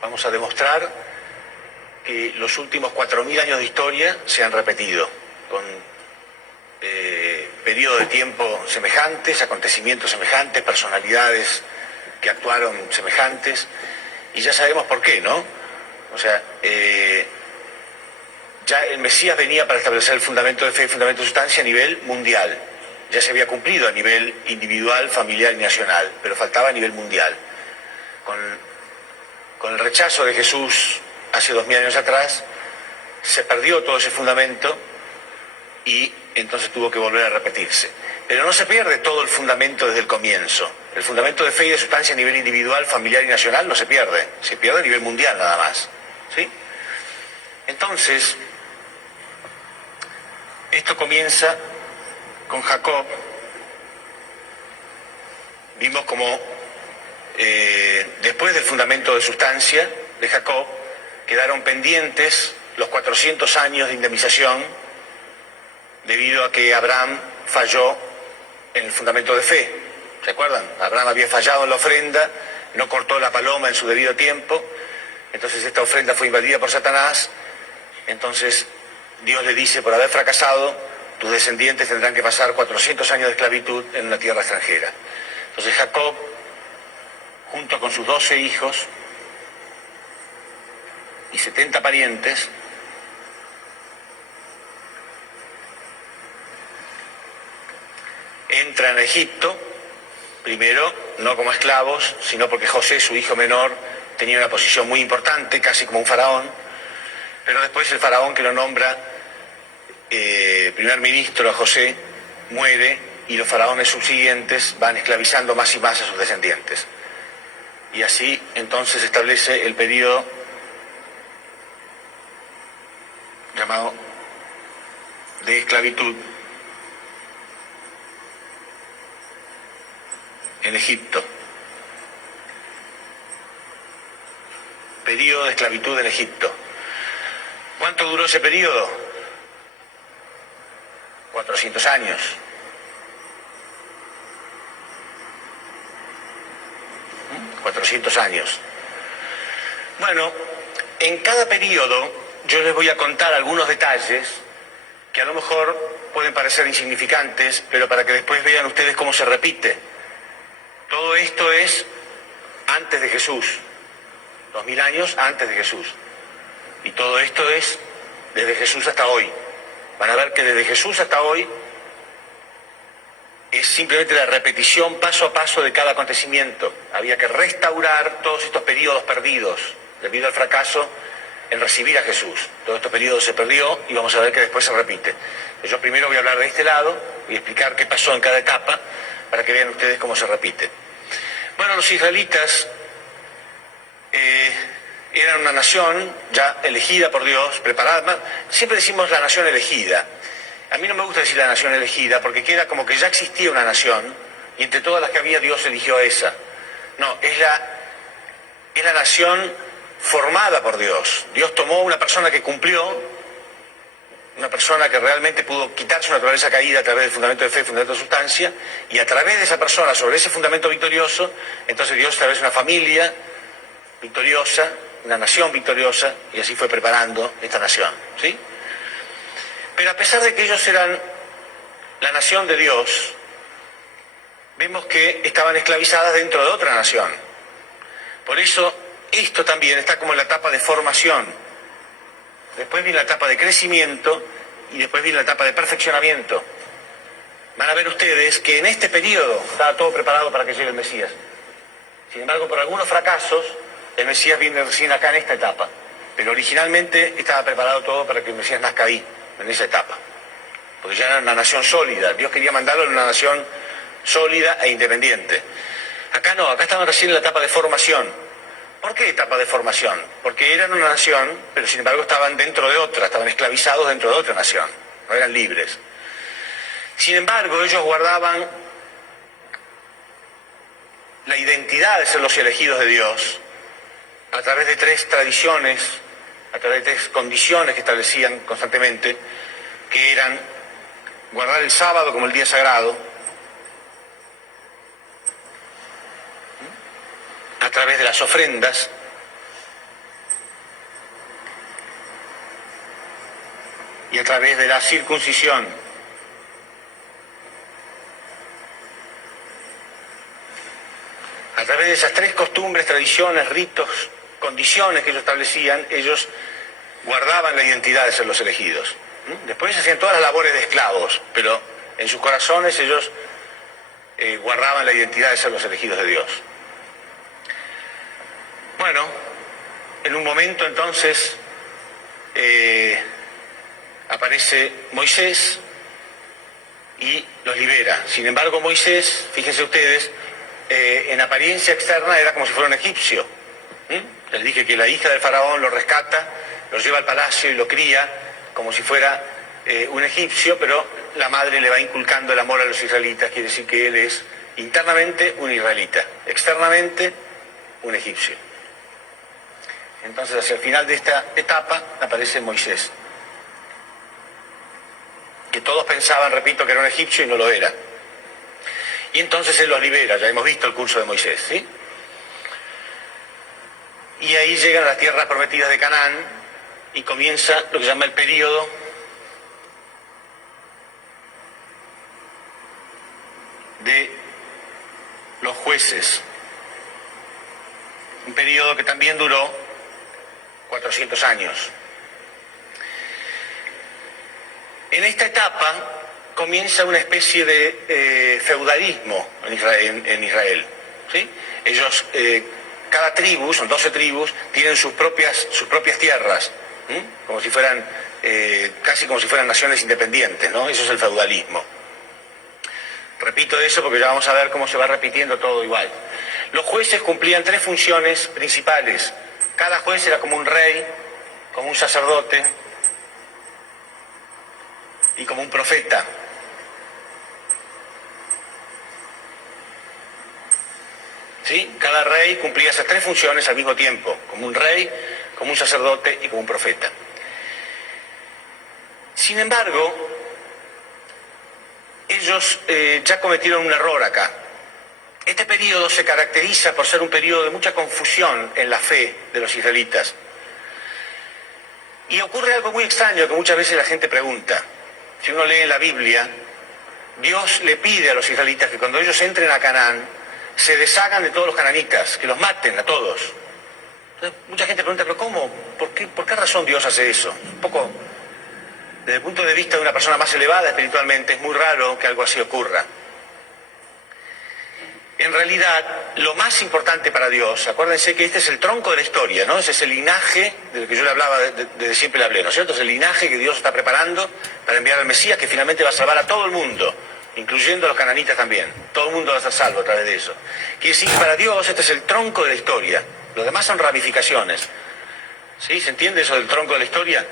Vamos a demostrar que los últimos 4.000 años de historia se han repetido, con periodos de tiempo semejantes, acontecimientos semejantes, personalidades que actuaron semejantes, y ya sabemos por qué, ¿no? O sea, ya el Mesías venía para establecer el fundamento de fe y el fundamento de sustancia a nivel mundial. Ya se había cumplido a nivel individual, familiar y nacional, pero faltaba a nivel mundial. Con el rechazo de Jesús hace 2.000 años atrás, se perdió todo ese fundamento y entonces tuvo que volver a repetirse. Pero no se pierde todo el fundamento desde el comienzo. El fundamento de fe y de sustancia a nivel individual, familiar y nacional no se pierde a nivel mundial nada más, ¿sí? Entonces, esto comienza con Jacob. Vimos como después del fundamento de sustancia de Jacob quedaron pendientes los 400 años de indemnización debido a que Abraham falló en el fundamento de fe. ¿Se acuerdan? Abraham había fallado en la ofrenda, no cortó la paloma en su debido tiempo, entonces esta ofrenda fue invadida por Satanás. Entonces Dios le dice: por haber fracasado, tus descendientes tendrán que pasar 400 años de esclavitud en una tierra extranjera. Entonces Jacob, junto con sus 12 hijos y 70 parientes, entran a Egipto, primero no como esclavos, sino porque José, su hijo menor, tenía una posición muy importante, casi como un faraón, pero después el faraón que lo nombra primer ministro a José muere y los faraones subsiguientes van esclavizando más y más a sus descendientes. Y así entonces se establece el periodo llamado de esclavitud en Egipto. Periodo de esclavitud en Egipto. ¿Cuánto duró ese periodo? 400 años. ¿400 años? Bueno, en cada periodo yo les voy a contar algunos detalles que a lo mejor pueden parecer insignificantes, pero para que después vean ustedes cómo se repite. Todo esto es antes de Jesús, 2.000 años antes de Jesús. Y todo esto es desde Jesús hasta hoy. Van a ver que desde Jesús hasta hoy es simplemente la repetición paso a paso de cada acontecimiento. Había que restaurar todos estos periodos perdidos debido al fracaso en recibir a Jesús. Todo este periodo se perdió y vamos a ver que después se repite. Yo primero voy a hablar de este lado y explicar qué pasó en cada etapa para que vean ustedes cómo se repite. Bueno, los israelitas eran una nación ya elegida por Dios, preparada. Siempre decimos la nación elegida. A mí no me gusta decir la nación elegida porque queda como que ya existía una nación y entre todas las que había Dios eligió a esa. No, es la nación formada por Dios. Dios tomó una persona que cumplió, una persona que realmente pudo quitar su naturaleza caída a través del fundamento de fe y fundamento de sustancia, y a través de esa persona, sobre ese fundamento victorioso, entonces Dios establece una familia victoriosa, una nación victoriosa, y así fue preparando esta nación, ¿sí? Pero a pesar de que ellos eran la nación de Dios, vemos que estaban esclavizadas dentro de otra nación. Por eso, esto también está como en la etapa de formación. Después viene la etapa de crecimiento y después viene la etapa de perfeccionamiento. Van a ver ustedes que en este periodo estaba todo preparado para que llegue el Mesías. Sin embargo, por algunos fracasos, el Mesías viene recién acá en esta etapa. Pero originalmente estaba preparado todo para que el Mesías nazca ahí, en esa etapa. Porque ya era una nación sólida. Dios quería mandarlo en una nación sólida e independiente. Acá no, acá estaban recién en la etapa de formación. ¿Por qué etapa de formación? Porque eran una nación, pero sin embargo estaban dentro de otra, estaban esclavizados dentro de otra nación, no eran libres. Sin embargo, ellos guardaban la identidad de ser los elegidos de Dios a través de 3 tradiciones, a través de 3 condiciones que establecían constantemente, que eran guardar el sábado como el día sagrado, a través de las ofrendas, y a través de la circuncisión. A través de esas tres costumbres, tradiciones, ritos, condiciones que ellos establecían, ellos guardaban la identidad de ser los elegidos. Después hacían todas las labores de esclavos, pero en sus corazones ellos guardaban la identidad de ser los elegidos de Dios. Bueno, en un momento entonces aparece Moisés y los libera. Sin embargo, Moisés, fíjense ustedes, en apariencia externa era como si fuera un egipcio. Les dije que la hija del faraón lo rescata, lo lleva al palacio y lo cría como si fuera un egipcio, pero la madre le va inculcando el amor a los israelitas, quiere decir que él es internamente un israelita, externamente un egipcio. Entonces, hacia el final de esta etapa aparece Moisés, que todos pensaban, repito, que era un egipcio y no lo era. Y entonces él los libera, ya hemos visto el curso de Moisés, ¿sí? Y ahí llegan a las tierras prometidas de Canaán y comienza lo que se llama el período de los jueces. Un periodo que también duró 400 años. En esta etapa comienza una especie de feudalismo en Israel, ¿sí? Ellos, cada tribu, son 12 tribus, tienen sus propias tierras, como si fueran, casi como si fueran naciones independientes, ¿no? Eso es el feudalismo. Repito eso porque ya vamos a ver cómo se va repitiendo todo igual. Los jueces cumplían tres funciones principales. Cada juez era como un rey, como un sacerdote y como un profeta. ¿Sí? Cada rey cumplía esas tres funciones al mismo tiempo, como un rey, como un sacerdote y como un profeta. Sin embargo, ellos ya cometieron un error acá. Este periodo se caracteriza por ser un periodo de mucha confusión en la fe de los israelitas. Y ocurre algo muy extraño que muchas veces la gente pregunta. Si uno lee en la Biblia, Dios le pide a los israelitas que cuando ellos entren a Canaán, se deshagan de todos los cananitas, que los maten a todos. Entonces, mucha gente pregunta, ¿pero cómo? ¿Por qué razón Dios hace eso? Un poco, desde el punto de vista de una persona más elevada espiritualmente, es muy raro que algo así ocurra. En realidad, lo más importante para Dios, acuérdense que este es el tronco de la historia, ¿no? Ese es el linaje del que yo le hablaba, desde siempre le hablé, ¿no es cierto? Es el linaje que Dios está preparando para enviar al Mesías, que finalmente va a salvar a todo el mundo, incluyendo a los cananitas también. Todo el mundo va a ser salvo a través de eso. Quiere decir que para Dios este es el tronco de la historia. Lo demás son ramificaciones. ¿Sí? ¿Se entiende eso del tronco de la historia?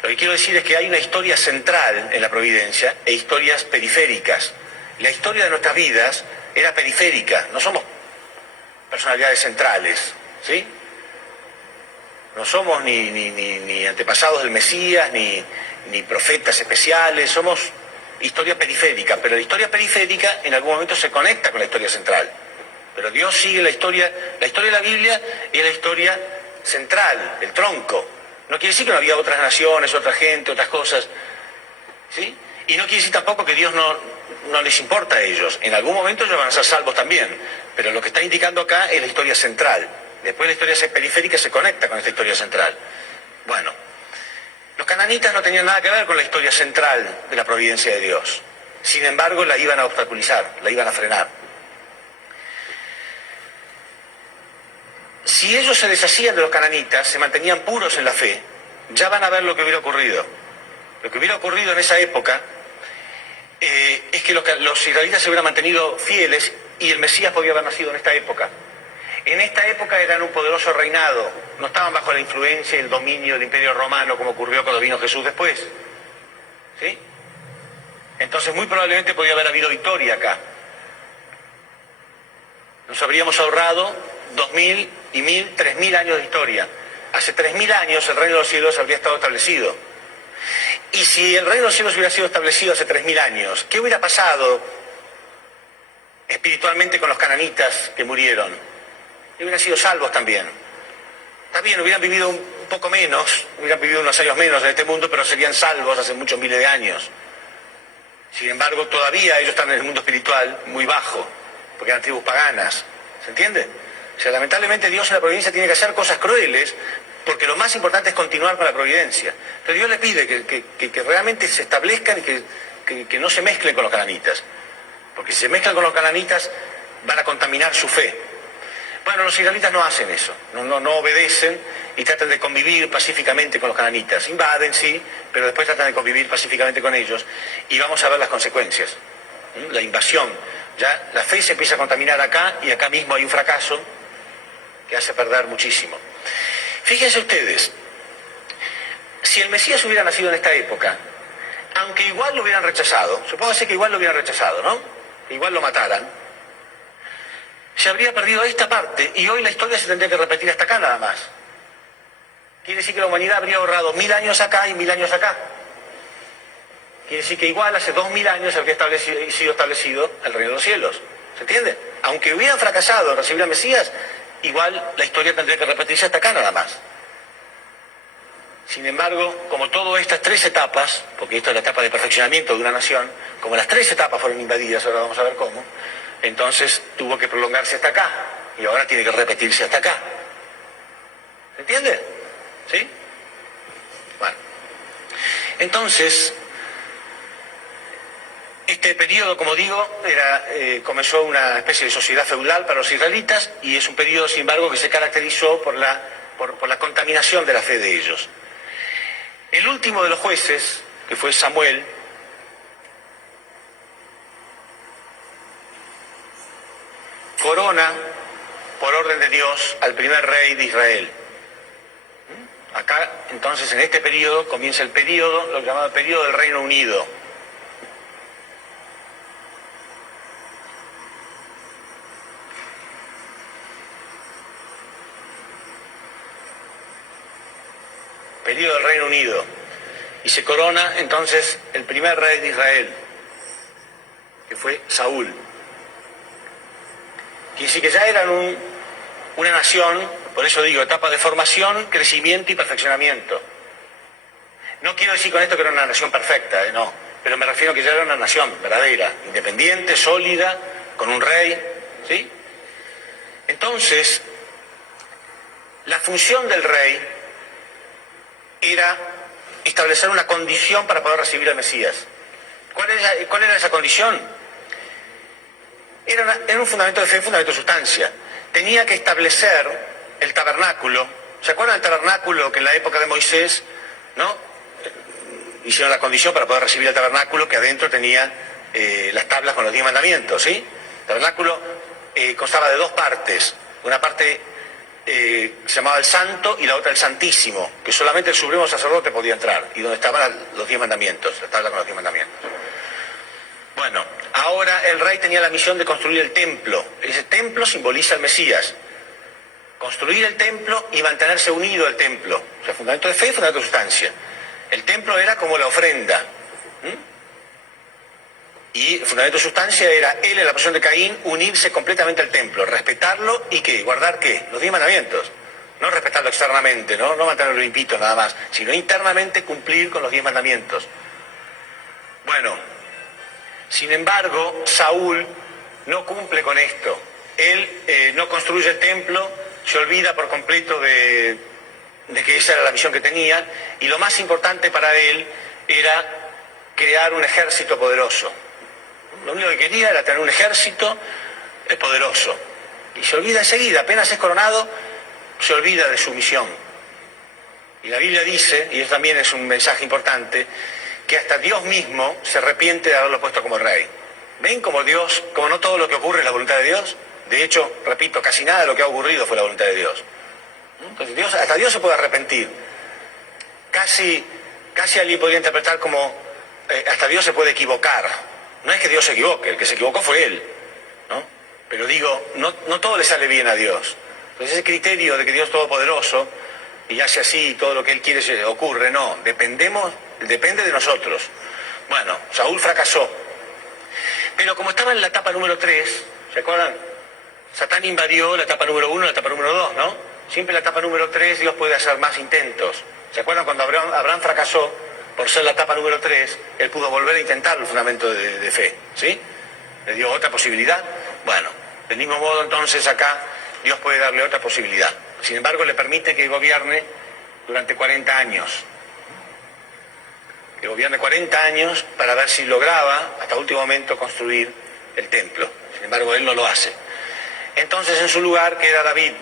Lo que quiero decir es que hay una historia central en la providencia e historias periféricas. La historia de nuestras vidas era periférica, no somos personalidades centrales, ¿sí? No somos ni antepasados del Mesías, ni profetas especiales, somos historia periférica, pero la historia periférica en algún momento se conecta con la historia central. Pero Dios sigue la historia de la Biblia es la historia central, el tronco. No quiere decir que no había otras naciones, otra gente, otras cosas, ¿sí? Y no quiere decir tampoco que Dios no les importa a ellos. En algún momento ellos van a ser salvos también. Pero lo que está indicando acá es la historia central. Después la historia periférica se conecta con esta historia central. Bueno, los cananitas no tenían nada que ver con la historia central de la providencia de Dios. Sin embargo, la iban a obstaculizar, la iban a frenar. Si ellos se deshacían de los cananitas, se mantenían puros en la fe, ya van a ver lo que hubiera ocurrido. Lo que hubiera ocurrido en esa época es que los israelitas se hubieran mantenido fieles y el Mesías podía haber nacido en esta época. En esta época eran un poderoso reinado, no estaban bajo la influencia y el dominio del Imperio Romano como ocurrió cuando vino Jesús después. ¿Sí? Entonces muy probablemente podía haber habido victoria acá. Nos habríamos ahorrado 2000 y 1000, 3000 años de historia. Hace 3000 años el reino de los cielos habría estado establecido. Y si el reino de los cielos hubiera sido establecido hace 3000 años, ¿qué hubiera pasado espiritualmente con los cananitas que murieron? Hubieran sido salvos también. Está bien, hubieran vivido un poco menos, hubieran vivido unos años menos en este mundo, pero serían salvos hace muchos miles de años. Sin embargo, todavía ellos están en el mundo espiritual muy bajo, porque eran tribus paganas. ¿Se entiende? O sea, lamentablemente Dios en la providencia tiene que hacer cosas crueles, porque lo más importante es continuar con la providencia. Entonces Dios le pide que realmente se establezcan y que no se mezclen con los cananitas. Porque si se mezclan con los cananitas, van a contaminar su fe. Bueno, los israelitas no hacen eso, no obedecen y tratan de convivir pacíficamente con los cananitas. Invaden, sí, pero después tratan de convivir pacíficamente con ellos y vamos a ver las consecuencias. La invasión, ya la fe se empieza a contaminar acá y acá mismo hay un fracaso que hace perder muchísimo. Fíjense ustedes, si el Mesías hubiera nacido en esta época, aunque igual lo hubieran rechazado, supóngase que igual lo hubieran rechazado, ¿no? Igual lo mataran, se habría perdido esta parte y hoy la historia se tendría que repetir hasta acá nada más. Quiere decir que la humanidad habría ahorrado 1000 años acá y 1000 años acá. Quiere decir que igual hace 2000 años habría sido establecido el reino de los cielos. ¿Se entiende? Aunque hubieran fracasado en recibir al Mesías, igual la historia tendría que repetirse hasta acá nada más. Sin embargo, como todas estas tres etapas, porque esto es la etapa de perfeccionamiento de una nación, como las tres etapas fueron invadidas, ahora vamos a ver cómo, entonces tuvo que prolongarse hasta acá, y ahora tiene que repetirse hasta acá. ¿Se entiende? ¿Sí? Bueno. Entonces, este periodo, como digo, comenzó una especie de sociedad feudal para los israelitas, y es un periodo, sin embargo, que se caracterizó por la contaminación de la fe de ellos. El último de los jueces, que fue Samuel, corona, por orden de Dios, al primer rey de Israel. Acá, entonces, en este periodo, comienza el periodo, lo llamado periodo del Reino Unido. Periodo del Reino Unido. Y se corona, entonces, el primer rey de Israel, que fue Saúl. Quiere decir que ya eran una nación, por eso digo, etapa de formación, crecimiento y perfeccionamiento. No quiero decir con esto que era una nación perfecta, no, pero me refiero a que ya era una nación verdadera, independiente, sólida, con un rey, ¿sí? Entonces, la función del rey era establecer una condición para poder recibir al Mesías. ¿Cuál era esa condición? Era un fundamento de fe, un fundamento de sustancia. Tenía que establecer el tabernáculo. ¿Se acuerdan del tabernáculo que en la época de Moisés, ¿no? Hicieron la condición para poder recibir el tabernáculo, que adentro tenía las tablas con los 10 mandamientos, ¿sí? El tabernáculo constaba de dos partes. Una parte se llamaba el Santo y la otra el Santísimo, que solamente el supremo sacerdote podía entrar, y donde estaban los 10 mandamientos, la tabla con los 10 mandamientos. Bueno, ahora el rey tenía la misión de construir el templo. Ese templo simboliza al Mesías. Construir el templo y mantenerse unido al templo. O sea, fundamento de fe y fundamento de sustancia. El templo era como la ofrenda. Y el fundamento de sustancia era él, en la persona de Caín, unirse completamente al templo, respetarlo y ¿qué? ¿Guardar qué? Los 10 mandamientos. No respetarlo externamente, no mantenerlo limpito nada más, sino internamente cumplir con los 10 mandamientos. Bueno, sin embargo, Saúl no cumple con esto. Él no construye el templo, se olvida por completo de que esa era la misión que tenía, y lo más importante para él era crear un ejército poderoso. Lo único que quería era tener un ejército poderoso. Y se olvida enseguida, apenas es coronado, se olvida de su misión. Y la Biblia dice, y eso también es un mensaje importante, que hasta Dios mismo se arrepiente de haberlo puesto como rey. ¿Ven cómo Dios, como no todo lo que ocurre es la voluntad de Dios? De hecho, repito, casi nada de lo que ha ocurrido fue la voluntad de Dios. Entonces hasta Dios se puede arrepentir. Casi alguien podría interpretar como hasta Dios se puede equivocar. No es que Dios se equivoque, el que se equivocó fue Él, ¿no? Pero digo, no todo le sale bien a Dios. Entonces ese criterio de que Dios es todopoderoso y hace así todo lo que Él quiere ocurre, no, depende de nosotros. Bueno, Saúl fracasó. Pero como estaba en la etapa número 3, ¿se acuerdan? Satán invadió la etapa número 1, la etapa número 2, ¿no? Siempre en la etapa número 3 Dios puede hacer más intentos. ¿Se acuerdan cuando Abraham fracasó por ser la etapa número 3? Él pudo volver a intentar el fundamento de fe, ¿sí? Le dio otra posibilidad. Bueno, del mismo modo entonces acá Dios puede darle otra posibilidad. Sin embargo, le permite que gobierne durante 40 años. Que gobierne 40 años para ver si lograba, hasta último momento, construir el templo. Sin embargo, él no lo hace. Entonces, en su lugar queda David.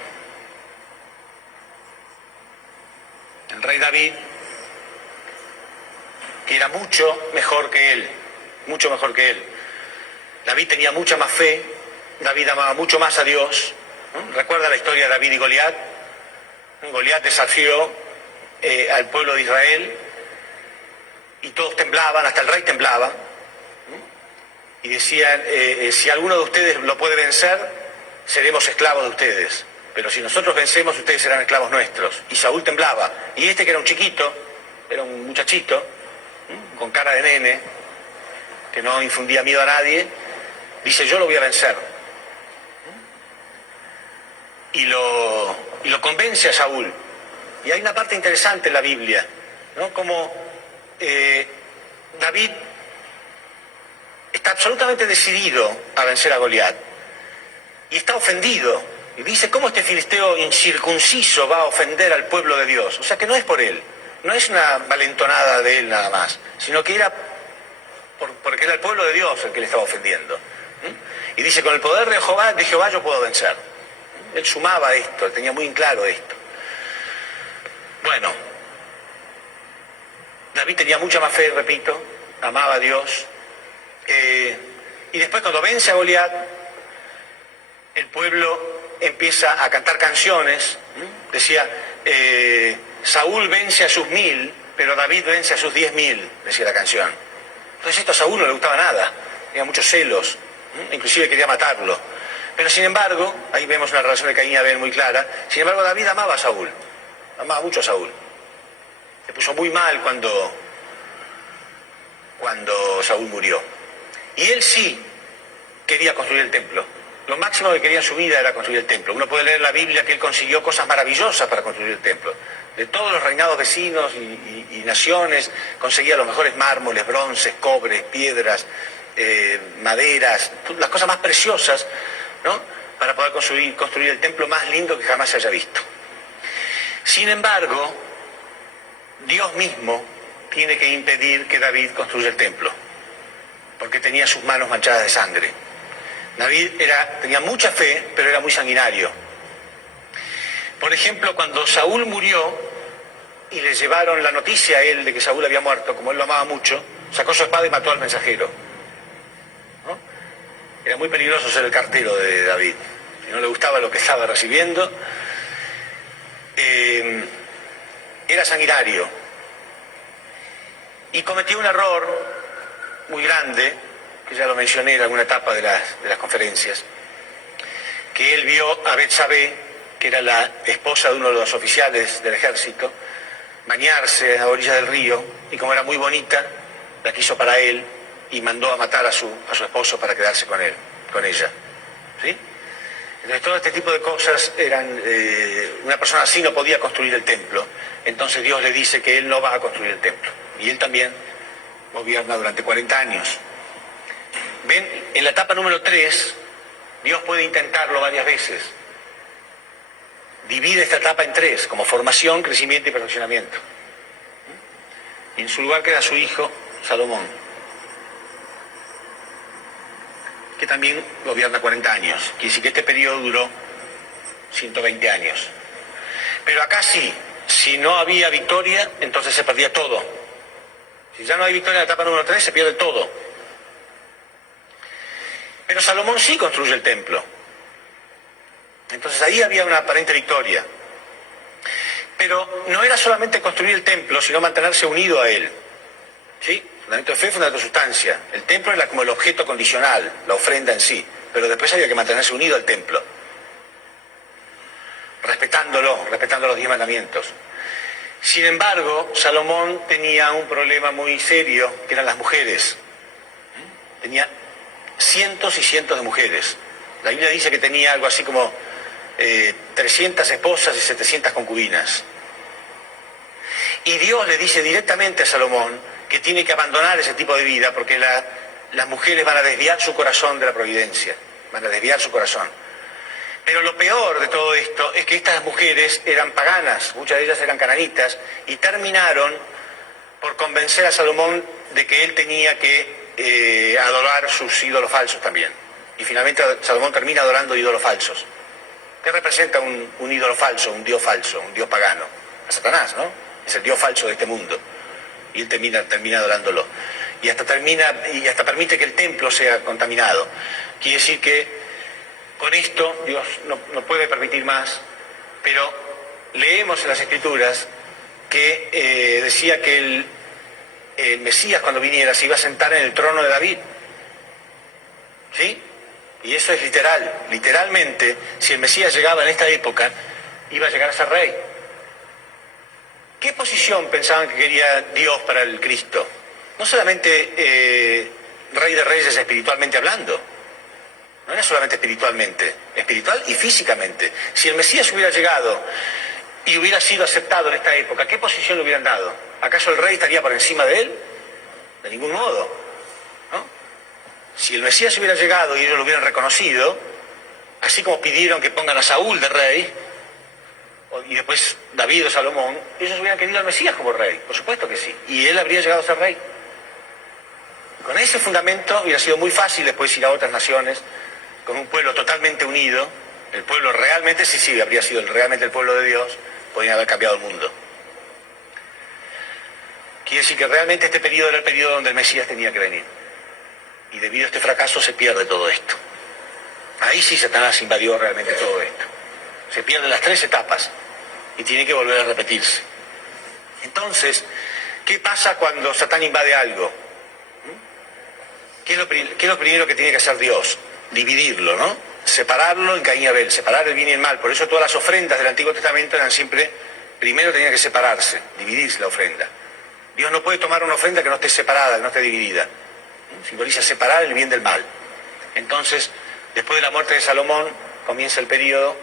El rey David, que era mucho mejor que él, mucho mejor que él. David tenía mucha más fe, David amaba mucho más a Dios. ¿Recuerda la historia de David y Goliat? Goliat desafió al pueblo de Israel y todos temblaban, hasta el rey temblaba. Y decían, si alguno de ustedes lo puede vencer, seremos esclavos de ustedes. Pero si nosotros vencemos, ustedes serán esclavos nuestros. Y Saúl temblaba. Y este que era un chiquito, era un muchachito, con cara de nene, que no infundía miedo a nadie, dice, yo lo voy a vencer. Y lo convence a Saúl. Y hay una parte interesante en la Biblia, ¿no? Como David está absolutamente decidido a vencer a Goliat. Y está ofendido. Y dice, ¿cómo este filisteo incircunciso va a ofender al pueblo de Dios? O sea que no es por él. No es una valentonada de él nada más, sino que era porque era el pueblo de Dios el que le estaba ofendiendo. Y dice, con el poder de Jehová yo puedo vencer. Él sumaba esto, él tenía muy en claro esto. Bueno, David tenía mucha más fe, repito, amaba a Dios. Y después cuando vence a Goliat, el pueblo empieza a cantar canciones. Decía, Saúl vence a sus 1000, pero David vence a sus 10.000, decía la canción. Entonces esto a Saúl no le gustaba nada, tenía muchos celos, inclusive quería matarlo. Pero sin embargo, ahí vemos una relación de Caín y Abel muy clara, sin embargo David amaba a Saúl, amaba mucho a Saúl. Se puso muy mal cuando Saúl murió. Y él sí quería construir el templo. Lo máximo que quería en su vida era construir el templo. Uno puede leer en la Biblia que él consiguió cosas maravillosas para construir el templo. De todos los reinados vecinos y naciones, conseguía los mejores mármoles, bronces, cobres, piedras, maderas, las cosas más preciosas, ¿no? Para poder construir el templo más lindo que jamás se haya visto. Sin embargo, Dios mismo tiene que impedir que David construya el templo, porque tenía sus manos manchadas de sangre. David tenía mucha fe, pero era muy sanguinario. Por ejemplo, cuando Saúl murió y le llevaron la noticia a él de que Saúl había muerto, como él lo amaba mucho, sacó su espada y mató al mensajero. ¿No? Era muy peligroso ser el cartero de David. Si no le gustaba lo que estaba recibiendo, era sanguinario. Y cometió un error muy grande, que ya lo mencioné en alguna etapa de las conferencias, que él vio a Betsabé, que era la esposa de uno de los oficiales del ejército, bañarse a orillas del río, y como era muy bonita, la quiso para él y mandó a matar a su esposo para quedarse con ella. ¿Sí? Entonces todo este tipo de cosas una persona así no podía construir el templo. Entonces Dios le dice que él no va a construir el templo. Y él también gobierna durante 40 años. Ven, en la etapa número 3, Dios puede intentarlo varias veces. Divide esta etapa en 3, como formación, crecimiento y perfeccionamiento. Y en su lugar queda su hijo, Salomón, que también gobierna 40 años. Quiere decir que este periodo duró 120 años. Pero acá sí, si no había victoria, entonces se perdía todo. Si ya no hay victoria en la etapa número 3, se pierde todo. Pero Salomón sí construye el templo. Entonces ahí había una aparente victoria. Pero no era solamente construir el templo, sino mantenerse unido a él. ¿Sí? Fundamento de fe, fundamento de sustancia. El templo era como el objeto condicional, la ofrenda en sí. Pero después había que mantenerse unido al templo. respetando los 10 mandamientos. Sin embargo, Salomón tenía un problema muy serio, que eran las mujeres. Tenía cientos y cientos de mujeres. La Biblia dice que tenía algo así como 300 esposas y 700 concubinas. Y Dios le dice directamente a Salomón que tiene que abandonar ese tipo de vida porque las mujeres van a desviar su corazón de la providencia, van a desviar su corazón. Pero lo peor de todo esto es que estas mujeres eran paganas, muchas de ellas eran cananitas, y terminaron por convencer a Salomón de que él tenía que adorar sus ídolos falsos también. Y finalmente Salomón termina adorando ídolos falsos. ¿Qué representa un ídolo falso, un dios pagano? A Satanás, ¿no? Es el dios falso de este mundo. Y él termina adorándolo. Y hasta permite que el templo sea contaminado. Quiere decir que con esto Dios no puede permitir más, pero leemos en las Escrituras que decía que el Mesías cuando viniera se iba a sentar en el trono de David. ¿Sí? Y eso es literal. Literalmente, si el Mesías llegaba en esta época, iba a llegar a ser rey. ¿Qué posición pensaban que quería Dios para el Cristo? No solamente rey de reyes espiritualmente hablando. No era solamente espiritualmente, espiritual y físicamente. Si el Mesías hubiera llegado y hubiera sido aceptado en esta época, ¿qué posición le hubieran dado? ¿Acaso el rey estaría por encima de él? De ningún modo, ¿no? Si el Mesías hubiera llegado y ellos lo hubieran reconocido, así como pidieron que pongan a Saúl de rey, y después David o Salomón, ellos hubieran querido al Mesías como rey, por supuesto que sí, y él habría llegado a ser rey. Con ese fundamento hubiera sido muy fácil después ir a otras naciones, con un pueblo totalmente unido, el pueblo realmente, sí, habría sido realmente el pueblo de Dios, podrían haber cambiado el mundo. Quiere decir que realmente este periodo era el periodo donde el Mesías tenía que venir. Y debido a este fracaso se pierde todo esto. Ahí sí Satanás invadió realmente todo esto. Se pierden las 3 etapas y tiene que volver a repetirse. Entonces, ¿qué pasa cuando Satán invade algo? ¿Qué es lo primero que tiene que hacer Dios? Dividirlo, ¿no? Separarlo en Caín y Abel, separar el bien y el mal. Por eso todas las ofrendas del Antiguo Testamento eran siempre, primero tenían que separarse, dividirse la ofrenda. Dios no puede tomar una ofrenda que no esté separada, que no esté dividida. Simboliza separar el bien del mal. Entonces, después de la muerte de Salomón, comienza el periodo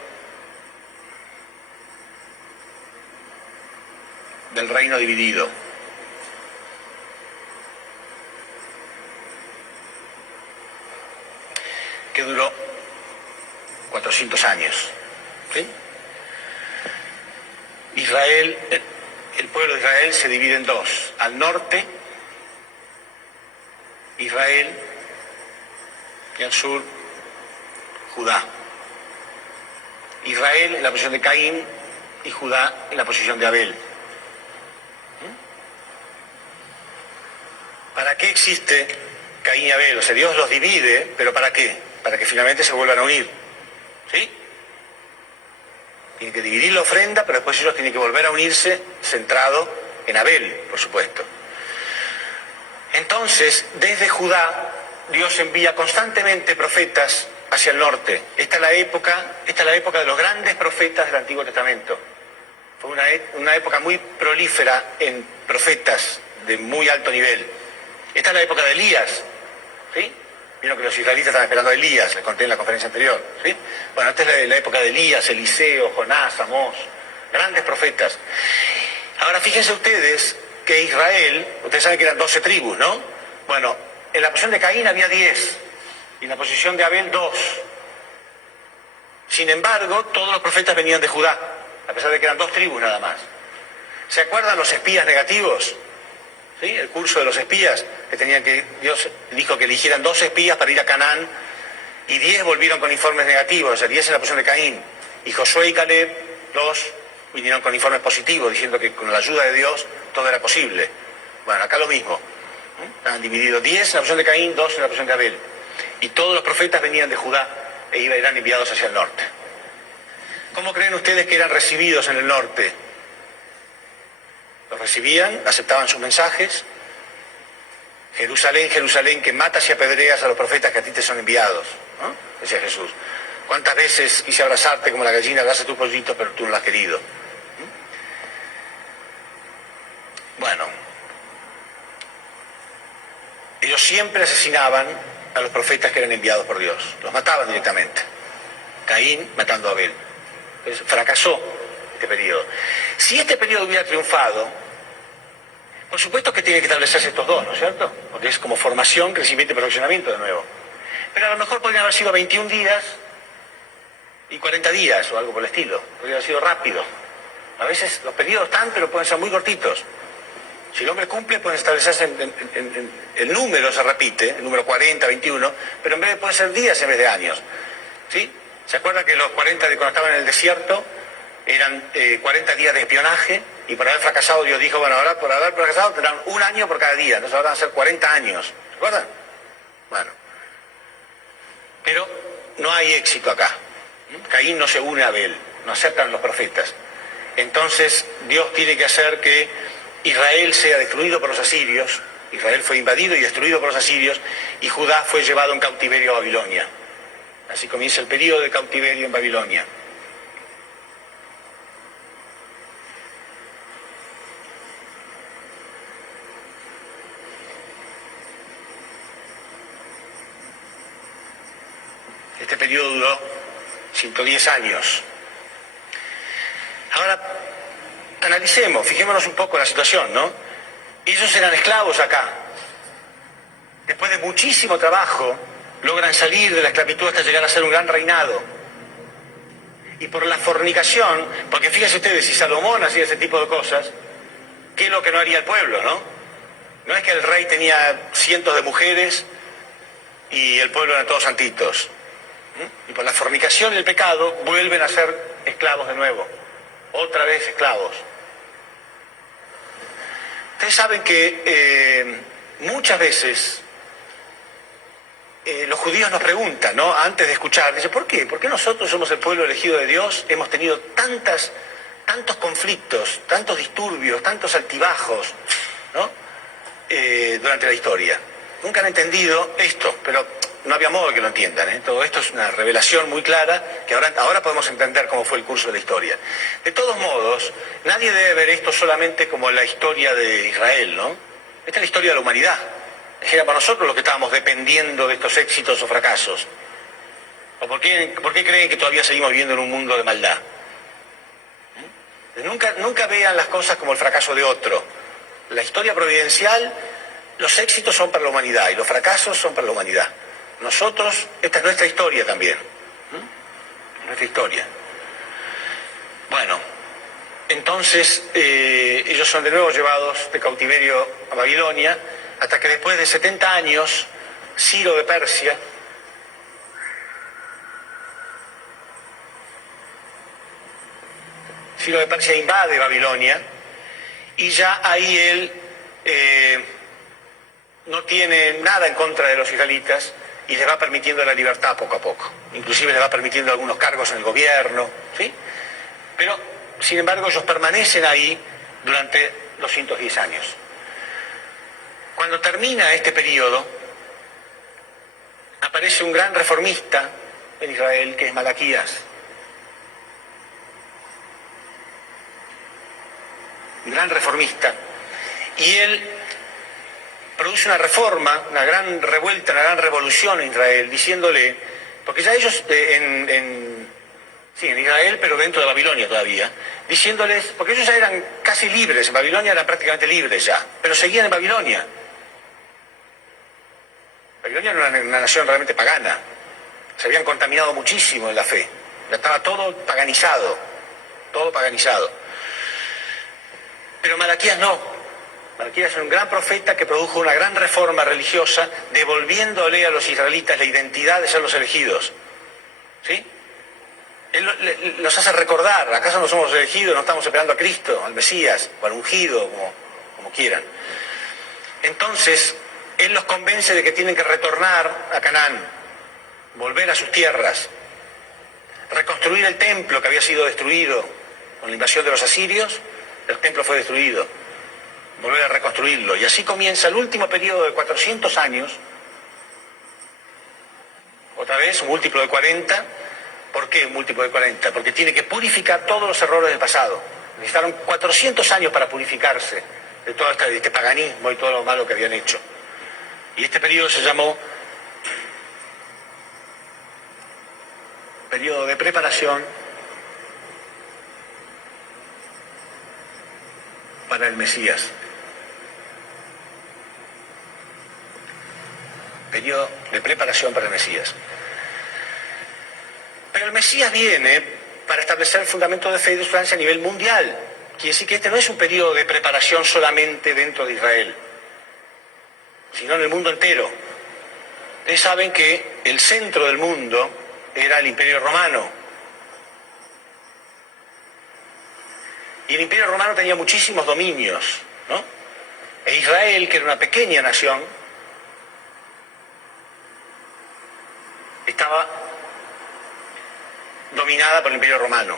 del reino dividido. Que duró 400 años. ¿Sí? Israel, el pueblo de Israel se divide en dos. Al norte, Israel, y al sur, Judá. Israel en la posición de Caín y Judá en la posición de Abel. ¿Para qué existe Caín y Abel? O sea, Dios los divide, ¿pero para qué? Para que finalmente se vuelvan a unir. ¿Sí? Tiene que dividir la ofrenda, pero después ellos tienen que volver a unirse centrado en Abel, por supuesto. Entonces, desde Judá, Dios envía constantemente profetas hacia el norte. Esta es la época de los grandes profetas del Antiguo Testamento. Fue una época muy prolífera en profetas de muy alto nivel. Esta es la época de Elías, ¿sí? Vieron que los israelitas estaban esperando a Elías, les conté en la conferencia anterior, ¿sí? Bueno, esta es la época de Elías, Eliseo, Jonás, Amós, grandes profetas. Ahora fíjense ustedes que Israel, ustedes saben que eran 12 tribus, ¿no? Bueno, en la posición de Caín había 10, y en la posición de Abel 2. Sin embargo, todos los profetas venían de Judá, a pesar de que eran 2 tribus nada más. ¿Se acuerdan los espías negativos? ¿Sí? El curso de los espías, Dios dijo que eligieran 2 espías para ir a Canaán, y 10 volvieron con informes negativos, o sea, 10 en la posición de Caín, y Josué y Caleb, 2, vinieron con informes positivos, diciendo que con la ayuda de Dios todo era posible. Bueno, acá lo mismo. Estaban divididos 10 en la posición de Caín, 2 en la posición de Abel. Y todos los profetas venían de Judá e eran enviados hacia el norte. ¿Cómo creen ustedes que eran recibidos en el norte? Los recibían, aceptaban sus mensajes. Jerusalén, Jerusalén, que matas y apedreas a los profetas que a ti te son enviados, ¿no? Decía Jesús. ¿Cuántas veces quise abrazarte como la gallina abraza a tus pollitos, pero tú no lo has querido? Bueno, ellos siempre asesinaban a los profetas que eran enviados por Dios. Los mataban directamente. Caín matando a Abel. Entonces, fracasó este periodo. Si este periodo hubiera triunfado, por supuesto que tiene que establecerse estos dos, ¿no es cierto? Porque es como formación, crecimiento y perfeccionamiento de nuevo. Pero a lo mejor podrían haber sido 21 días y 40 días o algo por el estilo. Podría haber sido rápido. A veces los periodos están, pero pueden ser muy cortitos. Si el hombre cumple, pueden establecerse el número se repite, el número 40, 21, pero en vez de pueden ser días en vez de años. ¿Sí? ¿Se acuerda que los 40 de cuando estaban en el desierto eran 40 días de espionaje? Y por haber fracasado, Dios dijo, bueno, ahora por haber fracasado tendrán un año por cada día. Entonces ahora van a ser 40 años. ¿Se acuerdan? Bueno. Pero no hay éxito acá. Caín no se une a Abel, no aceptan los profetas. Entonces Dios tiene que hacer que Israel sea destruido por los asirios. Israel fue invadido y destruido por los asirios, y Judá fue llevado en cautiverio a Babilonia. Así comienza el periodo de cautiverio en Babilonia. Este periodo duró 110 años. Ahora, analicemos, fijémonos un poco en la situación, ¿no? Ellos eran esclavos acá. Después de muchísimo trabajo, logran salir de la esclavitud hasta llegar a ser un gran reinado. Y por la fornicación, porque fíjense ustedes, si Salomón hacía ese tipo de cosas, ¿qué es lo que no haría el pueblo, no? No es que el rey tenía cientos de mujeres y el pueblo eran todos santitos. Y por la fornicación y el pecado vuelven a ser esclavos de nuevo. Otra vez esclavos. Ustedes saben que muchas veces los judíos nos preguntan, ¿no? Antes de escuchar, dicen, ¿por qué? ¿Por qué nosotros somos el pueblo elegido de Dios? Hemos tenido tantos conflictos, tantos disturbios, tantos altibajos, ¿no? Durante la historia. Nunca han entendido esto, pero no había modo de que lo entiendan, ¿eh? Todo esto es una revelación muy clara que ahora podemos entender cómo fue el curso de la historia. De todos modos, nadie debe ver esto solamente como la historia de Israel, ¿no? Esta es la historia de la humanidad. Era para nosotros los que estábamos dependiendo de estos éxitos o fracasos. ¿O por qué creen que todavía seguimos viviendo en un mundo de maldad? Nunca vean las cosas como el fracaso de otro. La historia providencial, los éxitos son para la humanidad y los fracasos son para la humanidad. Nosotros, esta es nuestra historia también. Nuestra historia. Bueno, entonces ellos son de nuevo llevados de cautiverio a Babilonia, hasta que después de 70 años, Ciro de Persia invade Babilonia, y ya ahí él no tiene nada en contra de los israelitas y les va permitiendo la libertad poco a poco. Inclusive les va permitiendo algunos cargos en el gobierno, ¿sí? Pero, sin embargo, ellos permanecen ahí durante 210 años. Cuando termina este periodo, aparece un gran reformista en Israel, que es Malaquías. Un gran reformista. Y él produce una reforma, una gran revuelta, una gran revolución en Israel, diciéndole, porque ya ellos en Israel, pero dentro de Babilonia todavía, diciéndoles, porque ellos ya eran casi libres, en Babilonia eran prácticamente libres ya, pero seguían en Babilonia. Babilonia era una nación realmente pagana, se habían contaminado muchísimo en la fe, ya estaba todo paganizado, todo paganizado. Pero Malaquías no. Malaquías es un gran profeta que produjo una gran reforma religiosa, devolviéndole a los israelitas la identidad de ser los elegidos. ¿Sí? Él los hace recordar, ¿acaso no somos elegidos, no estamos esperando a Cristo, al Mesías, o al ungido, como quieran? Entonces, él los convence de que tienen que retornar a Canaán, volver a sus tierras, reconstruir el templo que había sido destruido con la invasión de los asirios. El templo fue destruido, volver a reconstruirlo, y así comienza el último periodo de 400 años, otra vez un múltiplo de 40. ¿Por qué un múltiplo de 40? Porque tiene que purificar todos los errores del pasado. Necesitaron 400 años para purificarse de todo este paganismo y todo lo malo que habían hecho. Y este periodo se llamó periodo de preparación para el Mesías. Periodo de preparación para el Mesías. Pero el Mesías viene para establecer el fundamento de fe y de esperanza a nivel mundial. Quiere decir que este no es un periodo de preparación solamente dentro de Israel, sino en el mundo entero. Ustedes saben que el centro del mundo era el Imperio Romano. Y el Imperio Romano tenía muchísimos dominios, ¿no? E Israel, que era una pequeña nación, estaba dominada por el Imperio Romano.